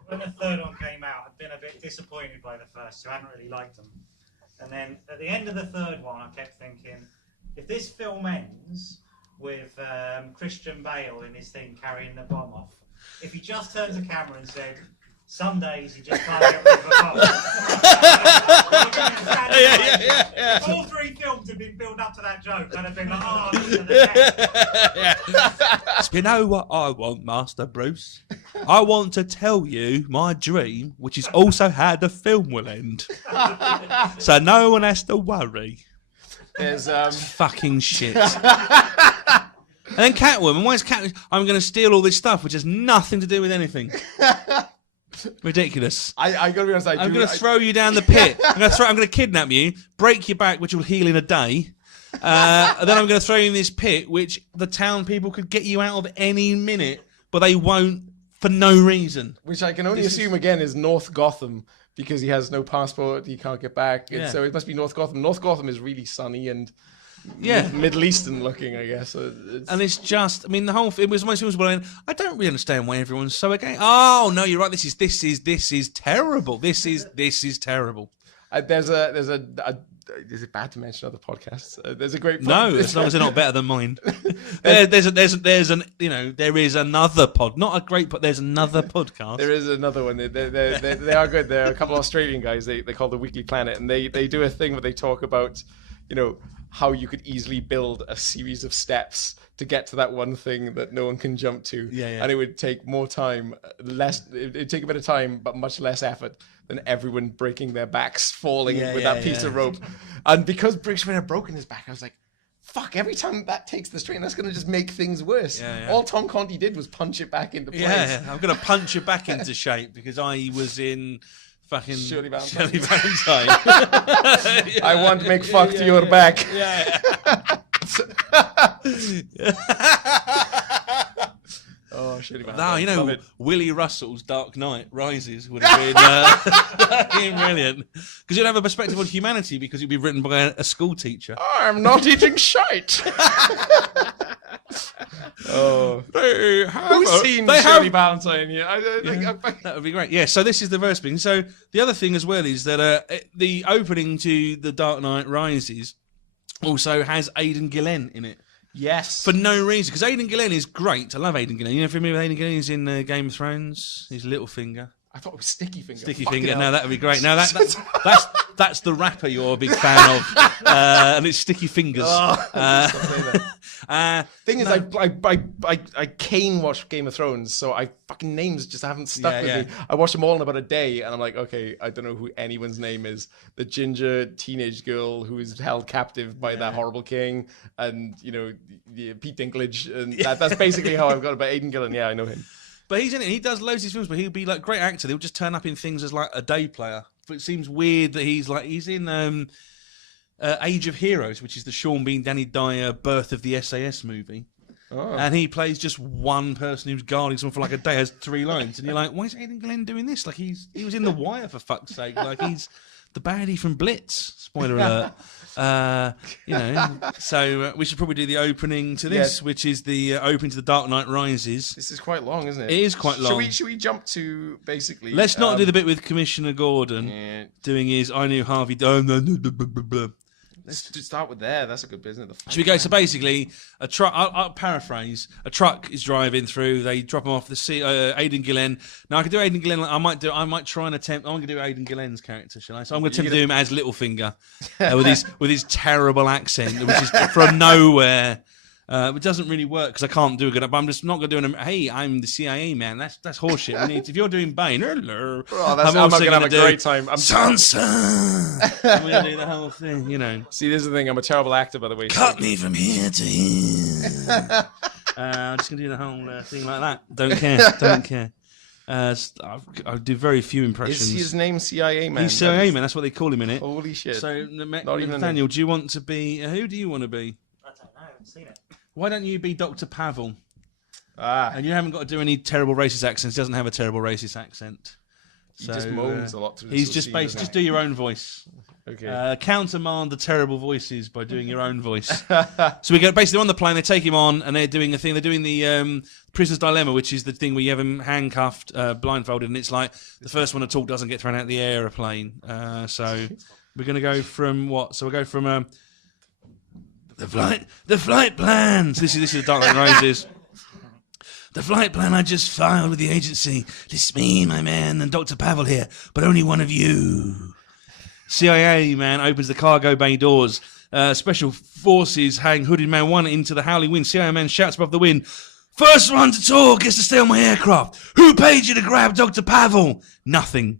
When the 3rd one came out, I'd been a bit disappointed by the first, so I hadn't really liked them. And then at the end of the 3rd one, I kept thinking, if this film ends with Christian Bale in his thing carrying the bomb off, if he just turns the camera and said, some days you just can't get rid of a bomb. If all 3 films had been built up to that joke, I'd have been like, oh, look at the You know what I want, Master Bruce? I want to tell you my dream, which is also how the film will end. So no one has to worry. There's fucking shit. And then Catwoman. Why is Catwoman? I'm going to steal all this stuff, which has nothing to do with anything. Ridiculous. I gotta be honest. I'm going to throw you down the pit. I'm going to kidnap you, break your back, which will heal in a day. And then I'm going to throw you in this pit, which the town people could get you out of any minute, but they won't for no reason. Which I can only assume again is North Gotham, because he has no passport, he can't get back. Yeah. So it must be North Gotham. North Gotham is really sunny and Middle Eastern looking, I guess. And it's just, I mean, the whole it was most people were like, I don't really understand why everyone's so against. Oh no, you're right. This is terrible. This is terrible. Is it bad to mention other podcasts? There's a great no, as long as they're not better than mine. There is another pod, not a great pod. There's another podcast. There is another one. They are good. There are a couple of Australian guys. They call the Weekly Planet, and they do a thing where they talk about, how you could easily build a series of steps to get to that one thing that no one can jump to. Yeah. And it would take more time, it'd take a bit of time, but much less effort than everyone breaking their backs, falling with that piece of rope. And because Bruce Wayne had broken his back, I was like, fuck, every time that takes the strain, that's going to just make things worse. Yeah, yeah. All Tom Conti did was punch it back into place. Yeah, I'm going to punch you back into shape because I was in fucking Shirley Valentine. Yeah. I want to make fuck to your back. Yeah. Oh, Shirley No, Valentine. you Love know, it. Willie Russell's Dark Knight Rises would have been fucking brilliant. Because you'd have a perspective on humanity because it'd be written by a school teacher. I'm not eating shite. Oh, who's seen Shirley Valentine? Yeah, That would be great. Yeah, so this is the first thing. So the other thing as well is that the opening to The Dark Knight Rises also has Aidan Gillen in it. yes. For no reason. Because Aidan Gillen is great. I love Aidan Gillen. You know, familiar with Aidan Gillen? He's in Game of Thrones. He's Littlefinger. I thought it was Sticky Finger. Sticky Fucking Finger. hell. No, that would be great. No, that's the rapper you're a big fan of. And it's Sticky Fingers. Thing is, I cane watched Game of Thrones, so fucking names just haven't stuck with me. I watched them all in about a day, and I'm like, okay, I don't know who anyone's name is. The ginger teenage girl who is held captive by that horrible king, and you know, Pete Dinklage, and that's basically how I've got about Aidan Gillen. Yeah, I know him. But he's in it. He does loads of these films, but he'll be like great actor. He'll just turn up in things as like a day player. But it seems weird that he's in Age of Heroes, which is the Sean Bean, Danny Dyer Birth of the SAS movie. Oh. And he plays just one person who's guarding someone for like a day, has 3 lines. And you're like, why is Aidan Glenn doing this? Like he was in The Wire, for fuck's sake. Like he's the baddie from Blitz. Spoiler alert. You know, so we should probably do the opening to this, which is the opening to The Dark Knight Rises. This is quite long, isn't it? It is quite long. Should we jump to basically? Let's not do the bit with Commissioner Gordon doing his "I knew Harvey." Let's just start with there. That's a good business. Should we go? So basically, a truck. I'll paraphrase. A truck is driving through. They drop him off. The Aidan Gillen. Now I could do Aidan Gillen. I might try and attempt. I'm going to do Aidan Gillen's character, shall I? So I'm going to attempt to do him as Littlefinger with his terrible accent, which is from nowhere. It doesn't really work because I can't do a good. But I'm just not going to do an. Hey, I'm the CIA man. That's horseshit. If you're doing Bane, I'm not going to have a great time. I'm Sansa. I'm going to do the whole thing. You know. See, this is the thing. I'm a terrible actor, by the way. Cut me from here to here. I'm just going to do the whole thing like that. Don't care. I do very few impressions. Is his name CIA man? He's CIA man. That's what they call him in it. Holy shit! So, Nathaniel, do you want to be? Who do you want to be? I don't know. I haven't seen it. Why don't you be Dr. Pavel? And you haven't got to do any terrible racist accents. He doesn't have a terrible racist accent. He just moans a lot through the He's just just do your own voice. Okay. Countermand the terrible voices by doing your own voice. So we go basically on the plane. They take him on, and they're doing a thing. They're doing the prisoner's dilemma, which is the thing where you have him handcuffed, blindfolded, and it's like the first one to talk doesn't get thrown out of the airplane. So we're going to go from what? So we'll go from the flight plans. This is Dark Knight Rises. The flight plan I just filed with the agency. It's me, my man, and Dr. Pavel here, but only one of you. CIA man opens the cargo bay doors. Special forces hang hooded man 1 into the howling wind. CIA man shouts above the wind, "First one to talk gets to stay on my aircraft. Who paid you to grab Dr. Pavel?" Nothing.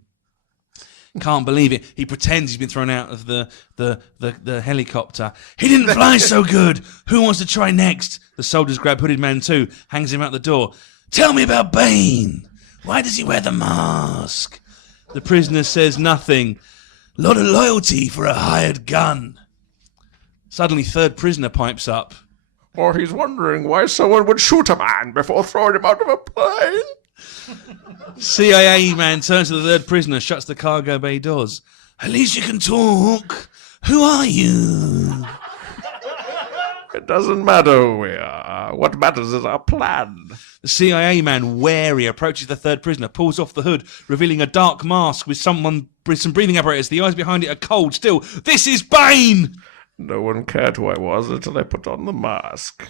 Can't believe it. He pretends he's been thrown out of the helicopter. He didn't fly so good. Who wants to try next? The soldiers grab hooded man 2, hangs him out the door. Tell me about Bane. Why does he wear the mask? The prisoner says nothing. Lot of loyalty for a hired gun. Suddenly, third prisoner pipes up. Or he's wondering why someone would shoot a man before throwing him out of a plane. CIA man turns to the third prisoner, shuts the cargo bay doors. At least you can talk. Who are you? It doesn't matter who we are. What matters is our plan. The CIA man, wary, approaches the third prisoner, pulls off the hood, revealing a dark mask with some breathing apparatus. The eyes behind it are cold still. This is Bane! No one cared who I was until I put on the mask.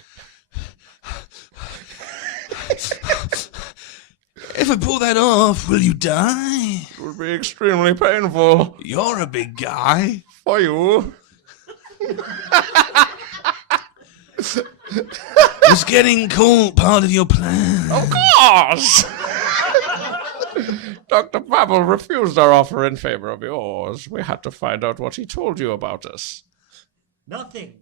If I pull that off, will you die? It would be extremely painful. You're a big guy. For you. Was getting cold part of your plan? Of course! Dr. Pavel refused our offer in favor of yours. We had to find out what he told you about us. Nothing.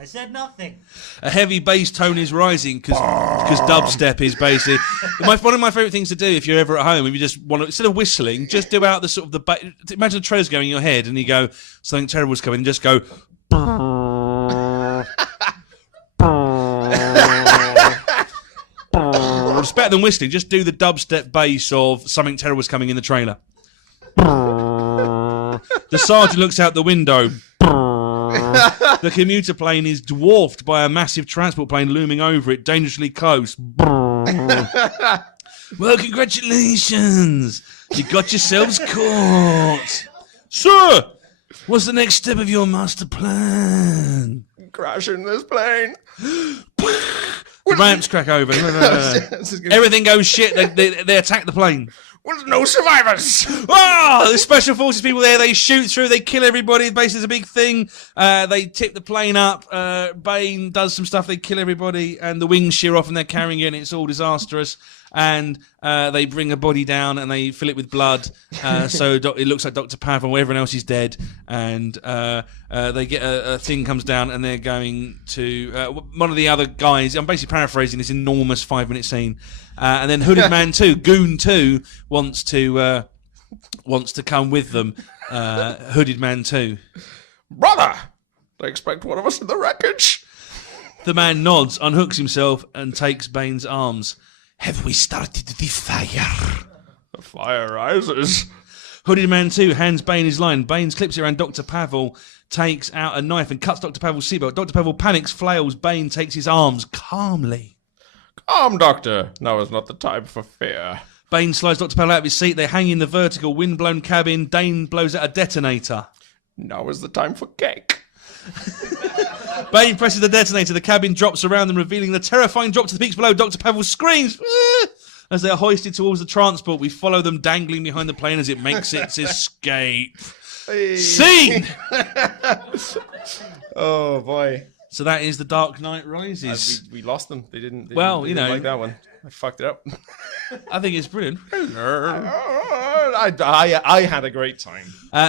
I said nothing. A heavy bass tone is rising because dubstep is basically one of my favourite things to do if you're ever at home. If you just want to, instead of whistling, just do out the sort of imagine the trailer's going in your head and you go, something terrible's coming, and just go. It's better than whistling. Just do the dubstep bass of something terrible's coming in the trailer. The sergeant looks out the window. The commuter plane is dwarfed by a massive transport plane looming over it, dangerously close. Well, congratulations. You got yourselves caught. Sir, what's the next step of your master plan? Crashing this plane. The ramps crack over. No. Everything goes shit. They attack the plane. With no survivors. Oh, the special forces people there, they shoot through, they kill everybody. Basically, it's a big thing. They tip the plane up. Bane does some stuff, they kill everybody, and the wings shear off and they're carrying it, and it's all disastrous. And they bring a body down and they fill it with blood. So it looks like Dr. Pavel, everyone else is dead. And they get a thing comes down and they're going to... one of the other guys, I'm basically paraphrasing this enormous 5-minute scene. And then Hooded Man 2, Goon 2, wants to come with them. Hooded Man 2. Brother, they expect one of us in the wreckage. The man nods, unhooks himself, and takes Bane's arms. Have we started the fire? The fire rises. Hooded Man 2 hands Bane his line. Bane clips it around Dr. Pavel, takes out a knife and cuts Dr. Pavel's seatbelt. Dr. Pavel panics, flails. Bane takes his arms calmly. Calm, Doctor. Now is not the time for fear. Bane slides Dr. Pavel out of his seat. They hang in the vertical, wind-blown cabin. Dane blows out a detonator. Now is the time for cake. Bane presses the detonator. The cabin drops around them, revealing the terrifying drop to the peaks below. Dr. Pavel screams as they're hoisted towards the transport. We follow them dangling behind the plane as it makes its escape. Hey. Scene! Oh, boy. So that is The Dark Knight Rises. We lost them. They didn't You know, like that one. I fucked it up. I think it's brilliant. I had a great time.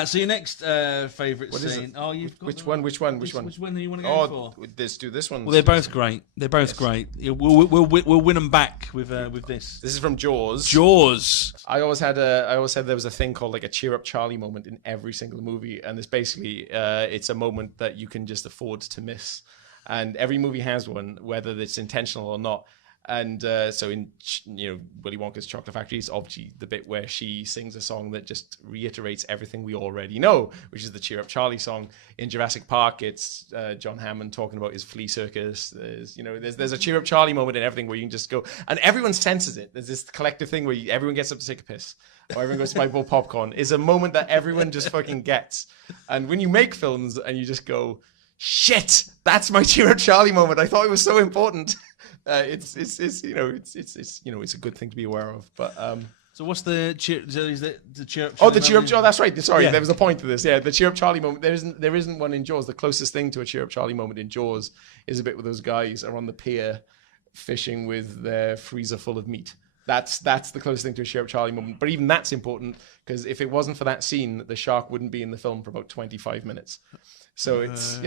So your next favourite What is scene? it? Oh, you've got Which one? Which one? Which one do you want to go for? Let's do this one. Well, they're both great. They're both great. We'll win them back with this. This is from Jaws. Jaws. I always said there was a thing called like a cheer up Charlie moment in every single movie, and it's basically it's a moment that you can just afford to miss, and every movie has one, whether it's intentional or not. And so in Willy Wonka's Chocolate Factory, it's obviously the bit where she sings a song that just reiterates everything we already know, which is the Cheer Up Charlie song. In Jurassic Park, it's John Hammond talking about his flea circus. There's a Cheer Up Charlie moment in everything where you can just go, and everyone senses it. There's this collective thing where everyone gets up to take a piss, or everyone goes to buy more popcorn. It's a moment that everyone just fucking gets. And when you make films and you just go, shit, that's my Cheer Up Charlie moment. I thought it was so important. It's a good thing to be aware of. But so what's the cheer? So is the cheer up? The cheer up. Oh, that's right. Sorry, Yeah. there was a point to this. Yeah, the cheer up Charlie moment. There isn't one in Jaws. The closest thing to a cheer up Charlie moment in Jaws is a bit where those guys are on the pier fishing with their freezer full of meat. That's the closest thing to a cheer up Charlie moment. But even that's important because if it wasn't for that scene, the shark wouldn't be in the film for about 25 minutes. So it's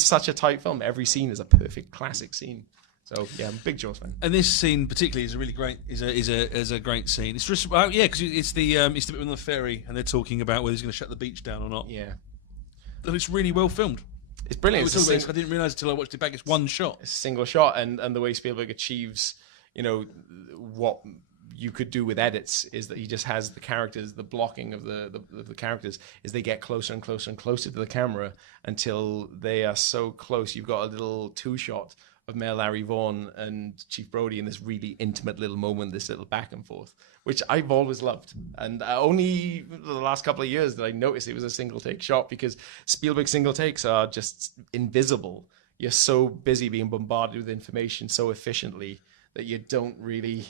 such a tight film. Every scene is a perfect classic scene. So yeah, I'm a big Jaws fan. And this scene particularly is a really great is a great scene. It's just because it's the bit on the ferry and they're talking about whether he's going to shut the beach down or not. Yeah, and it's really well filmed. It's brilliant. I didn't realise until I watched it back. It's one shot. It's a single shot, and the way Spielberg achieves, what you could do with edits is that he just has the characters, the blocking of the characters is they get closer and closer and closer to the camera until they are so close. You've got a little two-shot of Mayor Larry Vaughn and Chief Brody in this really intimate little moment, this little back and forth, which I've always loved. And only the last couple of years did I notice it was a single take shot, because Spielberg's single takes are just invisible. You're so busy being bombarded with information so efficiently that you don't really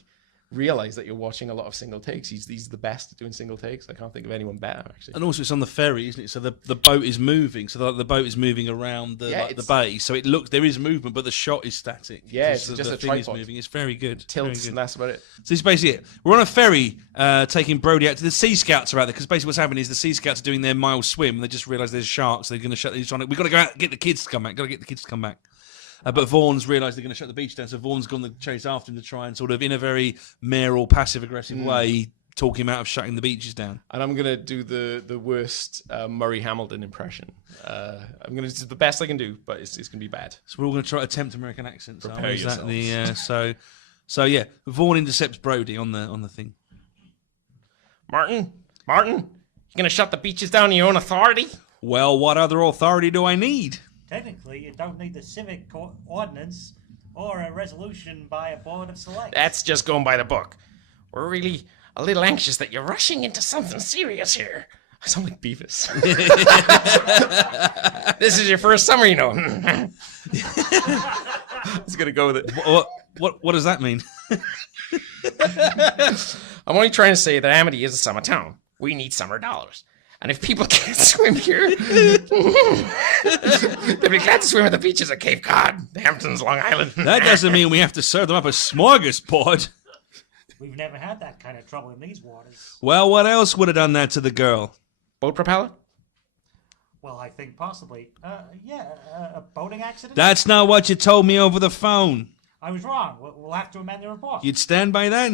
realize that you're watching a lot of single takes. He's the best at doing single takes. I can't think of anyone better, actually. And also, it's on the ferry, isn't it? So the boat is moving. So the boat is moving around the bay. So it looks there is movement, but the shot is static. Yeah, it's just the a thing is tripod. moving. It's very good. Tilts, very good. and that's about it. So this is basically it. We're on a ferry taking Brody out to the Sea Scouts are out there because basically what's happening is the Sea Scouts are doing their mile swim and they just realise there's sharks. They're going to shut these on. We've got to go out and get the kids to come back. But Vaughan's realised they're going to shut the beach down, so Vaughan's gone to chase after him to try and sort of, in a very mayoral, passive-aggressive way, talk him out of shutting the beaches down. And I'm going to do the worst Murray Hamilton impression. I'm going to do the best I can do, but it's going to be bad. So we're all going to try to attempt American accents. Prepare yourselves. So yeah, Vaughan intercepts Brody on the thing. Martin, you're going to shut the beaches down on your own authority? Well, what other authority do I need? Technically, you don't need the civic ordinance or a resolution by a board of select. That's just going by the book. We're really a little anxious that you're rushing into something serious here. I sound like Beavis. This is your first summer, you know. I was going to go with it. What does that mean? I'm only trying to say that Amity is a summer town. We need summer dollars. And if people can't swim here, they'll be glad to swim at the beaches of Cape Cod, the Hamptons, Long Island. That doesn't mean we have to serve them up a smorgasbord. We've never had that kind of trouble in these waters. Well, what else would have done that to the girl? Boat propeller? Well, I think possibly. A boating accident? That's not what you told me over the phone. I was wrong. We'll have to amend the report. You'd stand by that?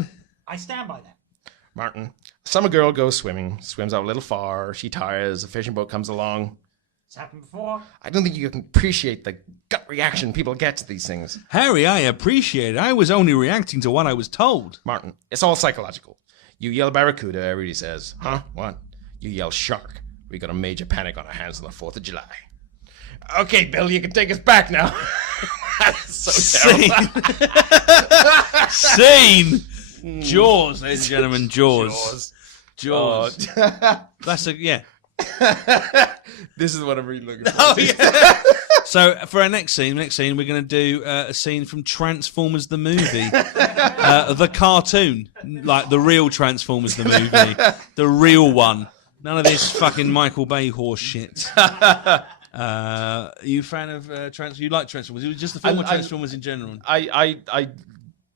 I stand by that. Martin, summer girl goes swimming, swims out a little far, she tires, a fishing boat comes along. It's happened before. I don't think you can appreciate the gut reaction people get to these things. Harry, I appreciate it. I was only reacting to what I was told. Martin, it's all psychological. You yell barracuda, everybody says, huh? What? You yell shark. We got a major panic on our hands on the 4th of July. Okay, Bill, you can take us back now. That's so terrible. Scene! Jaws, ladies and gentlemen, Jaws. Jaws. That's yeah. This is what I'm really looking for. So for our next scene, we're going to do a scene from Transformers the movie, the cartoon, like the real Transformers the movie, the real one. None of this fucking Michael Bay horse shit. Are you a fan of Transformers? You like Transformers? It was just the film of Transformers in general. I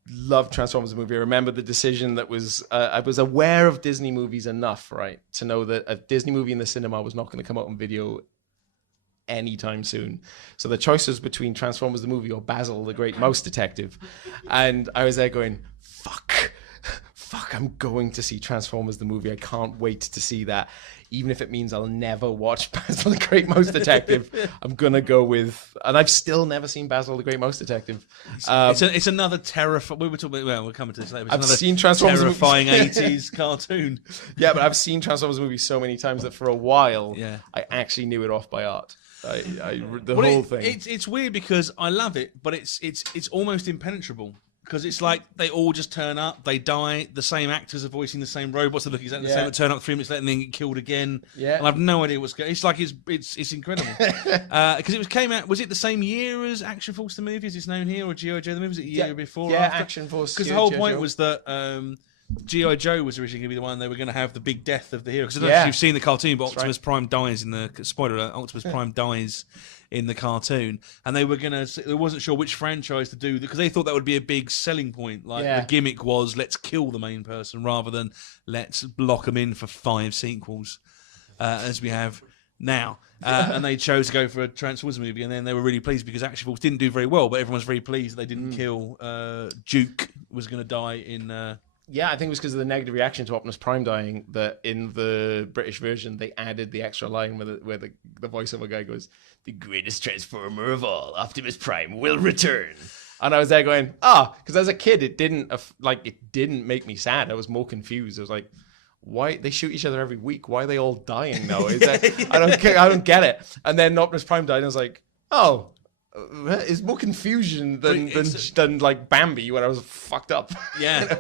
love Transformers the movie. I remember the decision that was I was aware of Disney movies enough, right, to know that a Disney movie in the cinema was not going to come out on video anytime soon. So the choice was between Transformers the movie or Basil the Great Mouse Detective, and I was there going, fuck, I'm going to see Transformers the movie. I can't wait to see that. Even if it means I'll never watch Basil the Great Mouse Detective, I'm going to go with... And I've still never seen Basil the Great Mouse Detective. It's another terrifying... We'll come to this later. I've seen Transformers terrifying 80s cartoon. Yeah, but I've seen Transformers movie so many times that for a while, yeah, I actually knew it off by heart. The whole whole thing. It's weird because I love it, but it's almost impenetrable. Because it's like they all just turn up, they die, the same actors are voicing the same robots, they look exactly the same, they turn up 3 minutes later and then get killed again. Yeah. And I have no idea what's going on. It's like it's incredible. Because came out, was it the same year as Action Force the movie, as it's known here, or G.I. Joe the movie? Was it a year before? Yeah, or after? Action Force. Because the whole point was that G.I. Joe was originally going to be the one they were going to have the big death of the hero. Because I don't know if you've seen the cartoon, but Optimus Prime dies in the... Spoiler alert, Optimus Prime dies in the cartoon, and they wasn't sure which franchise to do because they thought that would be a big selling point. Like the gimmick was, let's kill the main person rather than let's lock them in for 5 sequels, as we have now. And they chose to go for a Transformers movie, and then they were really pleased because Action Force didn't do very well, but everyone was very pleased they didn't kill Duke was going to die in. Yeah, I think it was because of the negative reaction to Optimus Prime dying that in the British version they added the extra line where the voiceover guy goes, "The greatest transformer of all, Optimus Prime will return." And I was there going, because as a kid it didn't make me sad. I was more confused. I was like, why they shoot each other every week? Why are they all dying now? I don't get it. And then Optimus Prime died, and I was like, it's more confusion than like Bambi when I was fucked up. Yeah.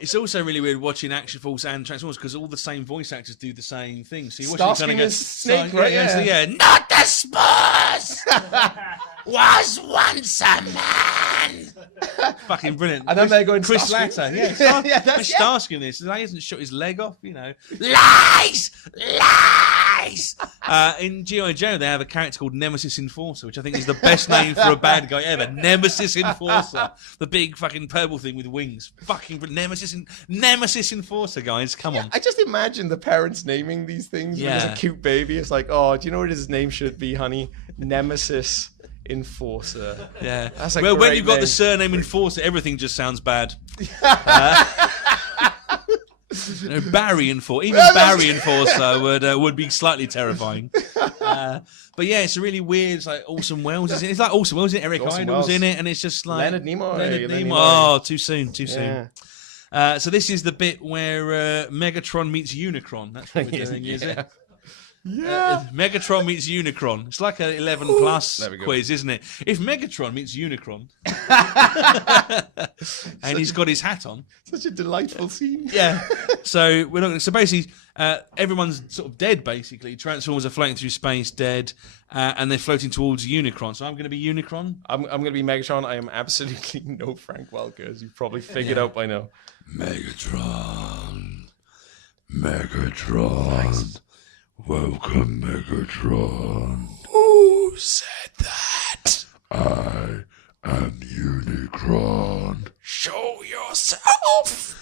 It's also really weird watching Action Force and Transformers because all the same voice actors do the same thing. So you're watching kind of go, Snake, right? Yeah. Not the spores was once a man. Fucking brilliant. And then they're going Chris Starsky. Latta. Yeah, that's Starsky in this. He hasn't shot his leg off, Lies! Lies! In G.I. Joe, they have a character called Nemesis Enforcer, which I think is the best name for a bad guy ever. Nemesis Enforcer. The big fucking purple thing with wings. Fucking Nemesis Enforcer, guys. Come on. I just imagine the parents naming these things. Yeah. When there's a cute baby. It's like, oh, do you know what his name should be, honey? Nemesis Enforcer. Yeah. That's a well, when great you've got name. the surname Enforcer, everything just sounds bad. Barry Enforcer. Even Barry Enforcer would be slightly terrifying. But yeah, it's a really weird. It's like Orson Welles is in it. It's like Orson Welles, isn't it? Eric Idle's in it, and it's just like Leonard Nimoy. Oh, too soon. So this is the bit where Megatron meets Unicron. That's what we're doing, is it? Yeah. Megatron meets Unicron. It's like an 11 plus quiz, isn't it? If Megatron meets Unicron, and he's got his hat on, such a delightful scene. Yeah. So we're not. So basically, everyone's sort of dead. Basically, Transformers are floating through space, dead, and they're floating towards Unicron. So I'm going to be Unicron. I'm going to be Megatron. I am absolutely no Frank Welker, as you've probably figured out by now. Megatron. Nice. Welcome, Megatron. Who said that? I am Unicron. Show yourself.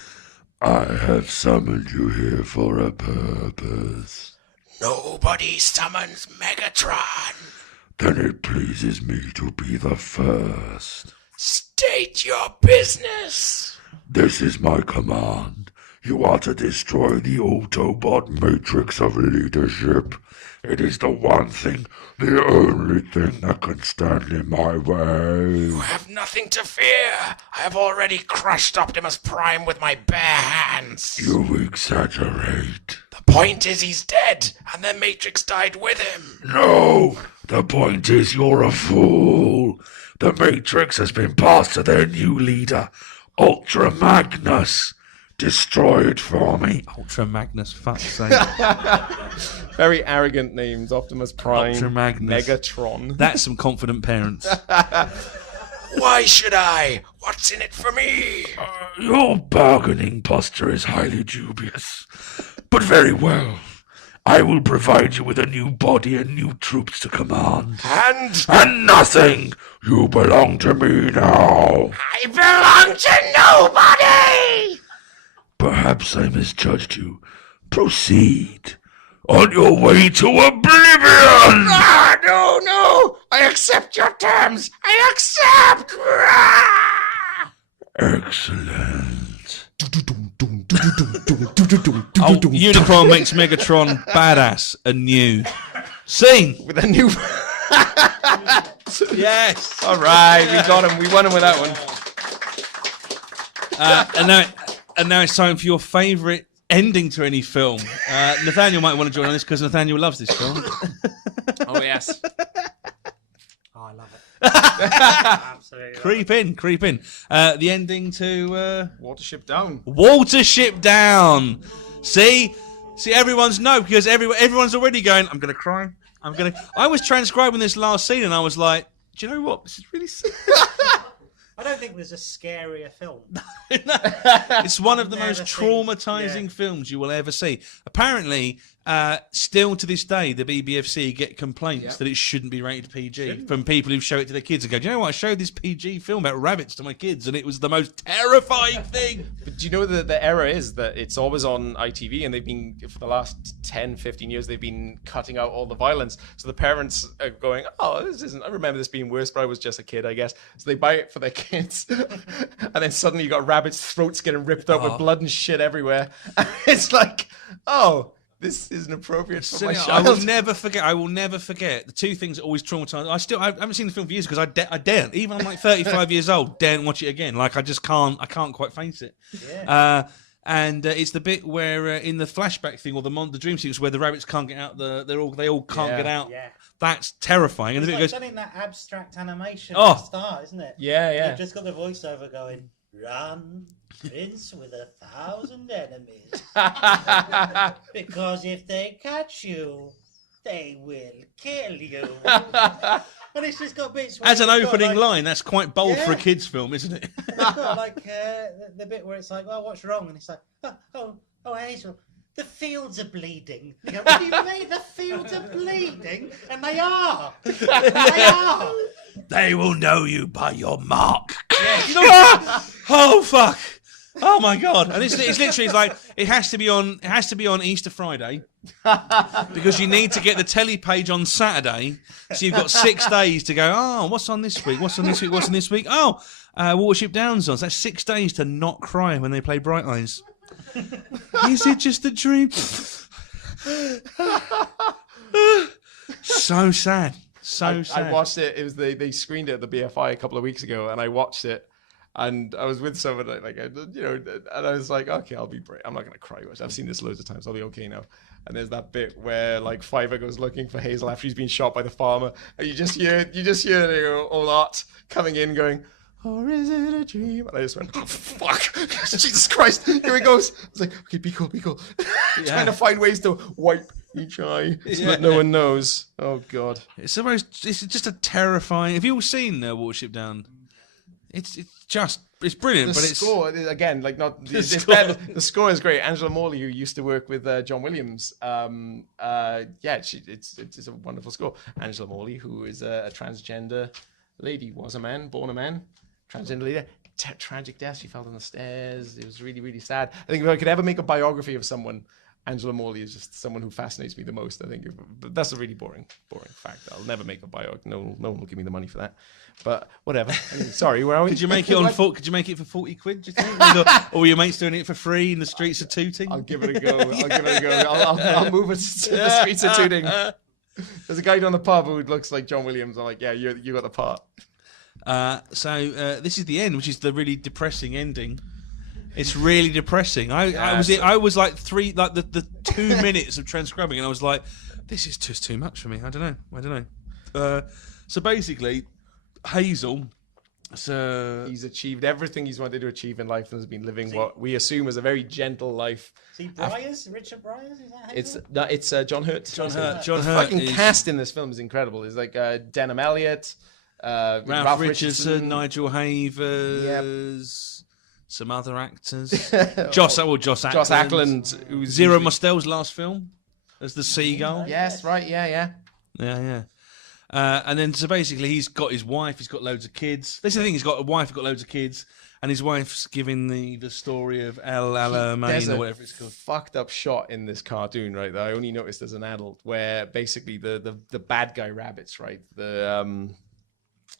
I have summoned you here for a purpose. Nobody summons Megatron. Then it pleases me to be the first. State your business. This is my command. You are to destroy the Autobot matrix of leadership. It is the one thing, the only thing that can stand in my way. You have nothing to fear. I have already crushed Optimus Prime with my bare hands. You exaggerate. The point is he's dead, and the Matrix died with him. No! The point is you're a fool. The Matrix has been passed to their new leader, Ultra Magnus. Destroy it for me. Ultra Magnus, fuck's sake. Very arrogant names. Optimus Prime. Ultra Magnus. Megatron. That's some confident parents. Why should I? What's in it for me? Your bargaining posture is highly dubious. But very well. I will provide you with a new body and new troops to command. And nothing! You belong to me now. I belong to nobody! Perhaps I misjudged you. Proceed. On your way to oblivion! Ah, no! I accept your terms! I accept! Excellent. Unicron makes Megatron badass and new. Scene! With a new... Yes! All right, we got him. We won him with that one. And now it's time for your favourite ending to any film. Nathaniel might want to join on this because Nathaniel loves this film. Oh, yes. Oh, I love it. Absolutely. Creep in. The ending to Watership Down. Watership Down. See, everyone's because everyone's already going, I'm going to cry. I was transcribing this last scene and I was like, do you know what? This is really sick. I don't think there's a scarier film. It's one of the most traumatizing films you will ever see. Apparently, still to this day, the BBFC get complaints that it shouldn't be rated PG from people who show it to their kids and go, do you know what? I showed this PG film about rabbits to my kids and it was the most terrifying thing. But do you know the error is that it's always on ITV and they've been, for the last 10, 15 years, they've been cutting out all the violence. So the parents are going, oh, this isn't, I remember this being worse, but I was just a kid, I guess. So they buy it for their kids. And then suddenly you got rabbits' throats getting ripped out with blood and shit everywhere. And it's like, oh, this isn't appropriate for my child. I will never forget the two things that always traumatise. I haven't seen the film for years because I daren't. Even I'm like 35 years old, daren't watch it again. Like I can't quite face it. Yeah. And it's the bit where in the flashback thing or the dream sequence where the rabbits can't get out. They all can't get out. Yeah. That's terrifying. And it's the like bit goes, done in that abstract animation at the start, isn't it? Yeah. You've just got the voiceover going, run, prince with 1,000 enemies. Because if they catch you, they will kill you. And it's just got bits where As an it's got, opening like, line, that's quite bold for a Yeah. kids' film, isn't it? It's got like the bit where it's like, "Oh, what's wrong?" And it's like, "Oh, Hazel, the fields are bleeding." You go, "What do you mean the fields are bleeding?" And they are. They are. They will know you by your mark. You know what? Oh fuck! Oh my god! And it's literally like it has to be on Easter Friday because you need to get the telly page on Saturday. So you've got 6 days to go. Oh, what's on this week? What's on this week? What's on this week? Oh, Watership Down's on. So that's 6 days to not cry when they play Bright Eyes. Is it just a dream? So sad. So sad. I watched it. It was they screened it at the BFI a couple of weeks ago, and I watched it. And I was with someone, and I was like, okay, I'll be brave. I'm not going to cry much. I've seen this loads of times. I'll be okay now. And there's that bit where like Fiver goes looking for Hazel after he's been shot by the farmer, and you just hear Olat coming in going, or is it a dream? And I just went, oh, fuck, Jesus Christ, here he goes. I was like, okay, be cool. Trying to find ways to wipe each eye so that no one knows. Oh God, It's just a terrifying. Have you all seen Watership Down? It's brilliant, the but it's score again, like not the score is great. Angela Morley, who used to work with John Williams, it's a wonderful score. Angela Morley, who is a transgender lady, was a man, born a man, transgender lady. Tragic death. She fell down the stairs. It was really, really sad. I think if I could ever make a biography of someone, Angela Morley is just someone who fascinates me the most. I think, but that's a really boring fact. I'll never make a biography. No one will give me the money for that. But whatever. I mean, sorry, where are we? Could you make it on foot? Could you make it for 40 quid? Do you think? Or were your mates doing it for free in the streets of Tooting? I'll give it a go. I'll move it to the streets of Tooting. There's a guy down the pub who looks like John Williams. I'm like, yeah, you got the part. So this is the end, which is the really depressing ending. It's really depressing. I was like the 2 minutes of transcribing, and I was like, this is just too much for me. I don't know. So basically, Hazel. So he's achieved everything he's wanted to achieve in life and has been living what we assume is a very gentle life. See, Richard Bryars? Is that Hazel? It's John Hurt. John The Hurt fucking cast in this film is incredible. It's like Denham Elliott, Ralph Richardson, Nigel Havers, some other actors. Joss Ackland, who's Zero Mostel's last film as the seagull. Yes, right, yeah. And then so basically he's got his wife, he's got loads of kids. This is the thing, he's got a wife, he's got loads of kids, and his wife's giving the story of El Alamein or whatever it's called. Fucked up shot in this cartoon, right, that I only noticed as an adult, where basically the bad guy rabbits, right? The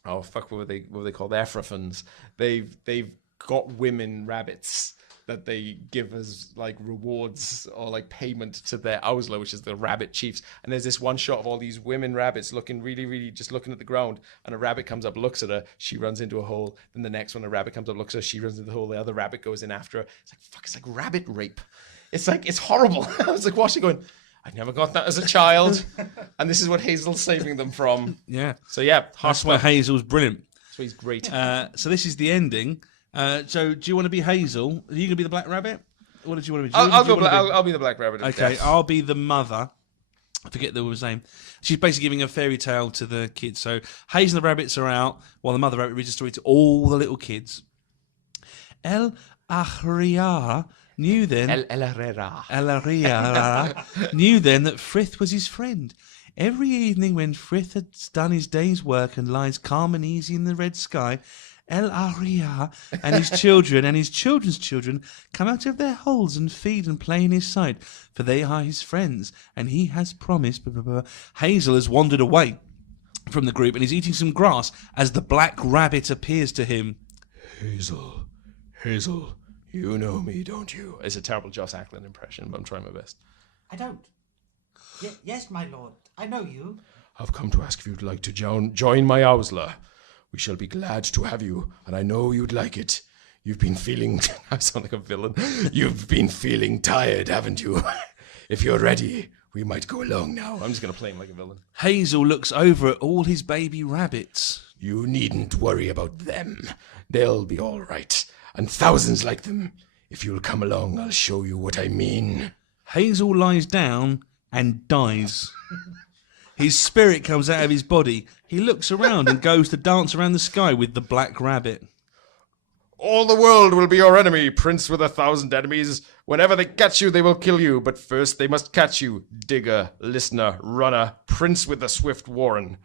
what were they called? The Efrafans. They've got women rabbits that they give as like rewards or like payment to their Ausla, which is the rabbit chiefs. And there's this one shot of all these women rabbits looking really, really just looking at the ground, and a rabbit comes up, looks at her, she runs into a hole. Then the next one, a rabbit comes up, looks at her, she runs into the hole, the other rabbit goes in after her. It's like, fuck, it's like rabbit rape. It's horrible. I was like watching going, I never got that as a child. And this is what Hazel's saving them from. Yeah. So yeah, that's why Hazel's brilliant. So he's great. So this is the ending. So do you want to be Hazel? Are you going to be the Black Rabbit? What did you want to be? I'll be the Black Rabbit. Okay, I'll be the mother. I forget the woman's name. She's basically giving a fairy tale to the kids. So Hazel and the rabbits are out while the mother rabbit reads a story to all the little kids. El Ahriar knew then... El Herrera. El Ahriar knew then that Frith was his friend. Every evening when Frith had done his day's work and lies calm and easy in the red sky, El Ahriar and his children and his children's children come out of their holes and feed and play in his sight, for they are his friends, and he has promised... Hazel has wandered away from the group and is eating some grass as the Black Rabbit appears to him. Hazel, you know me, don't you? It's a terrible Joss Ackland impression, but I'm trying my best. I don't. Yes, my lord. I know you. I've come to ask if you'd like to join my Ausla. We shall be glad to have you, and I know you'd like it. You've been feeling... I sound like a villain. You've been feeling tired, haven't you? If you're ready, we might go along now. I'm just going to play him like a villain. Hazel looks over at all his baby rabbits. You needn't worry about them. They'll be all right. And thousands like them. If you'll come along, I'll show you what I mean. Hazel lies down and dies. His spirit comes out of his body. He looks around and goes to dance around the sky with the Black Rabbit. All the world will be your enemy, prince with 1,000 enemies. Whenever they catch you, they will kill you. But first they must catch you, digger, listener, runner, prince with the swift warren.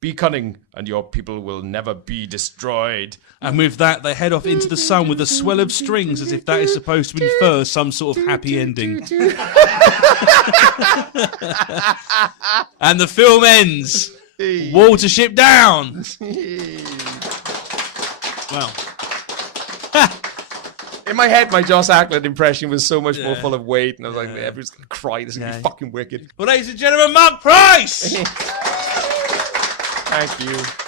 Be cunning, and your people will never be destroyed. And with that, they head off into the sun with a swell of strings, as if that is supposed to infer some sort of happy ending. And the film ends. Watership down. Well. In my head, my Joss Ackland impression was so much more full of weight, and I was like, everyone's going to cry. This is going to be fucking wicked. Well, ladies and gentlemen, Marc Price! Thank you.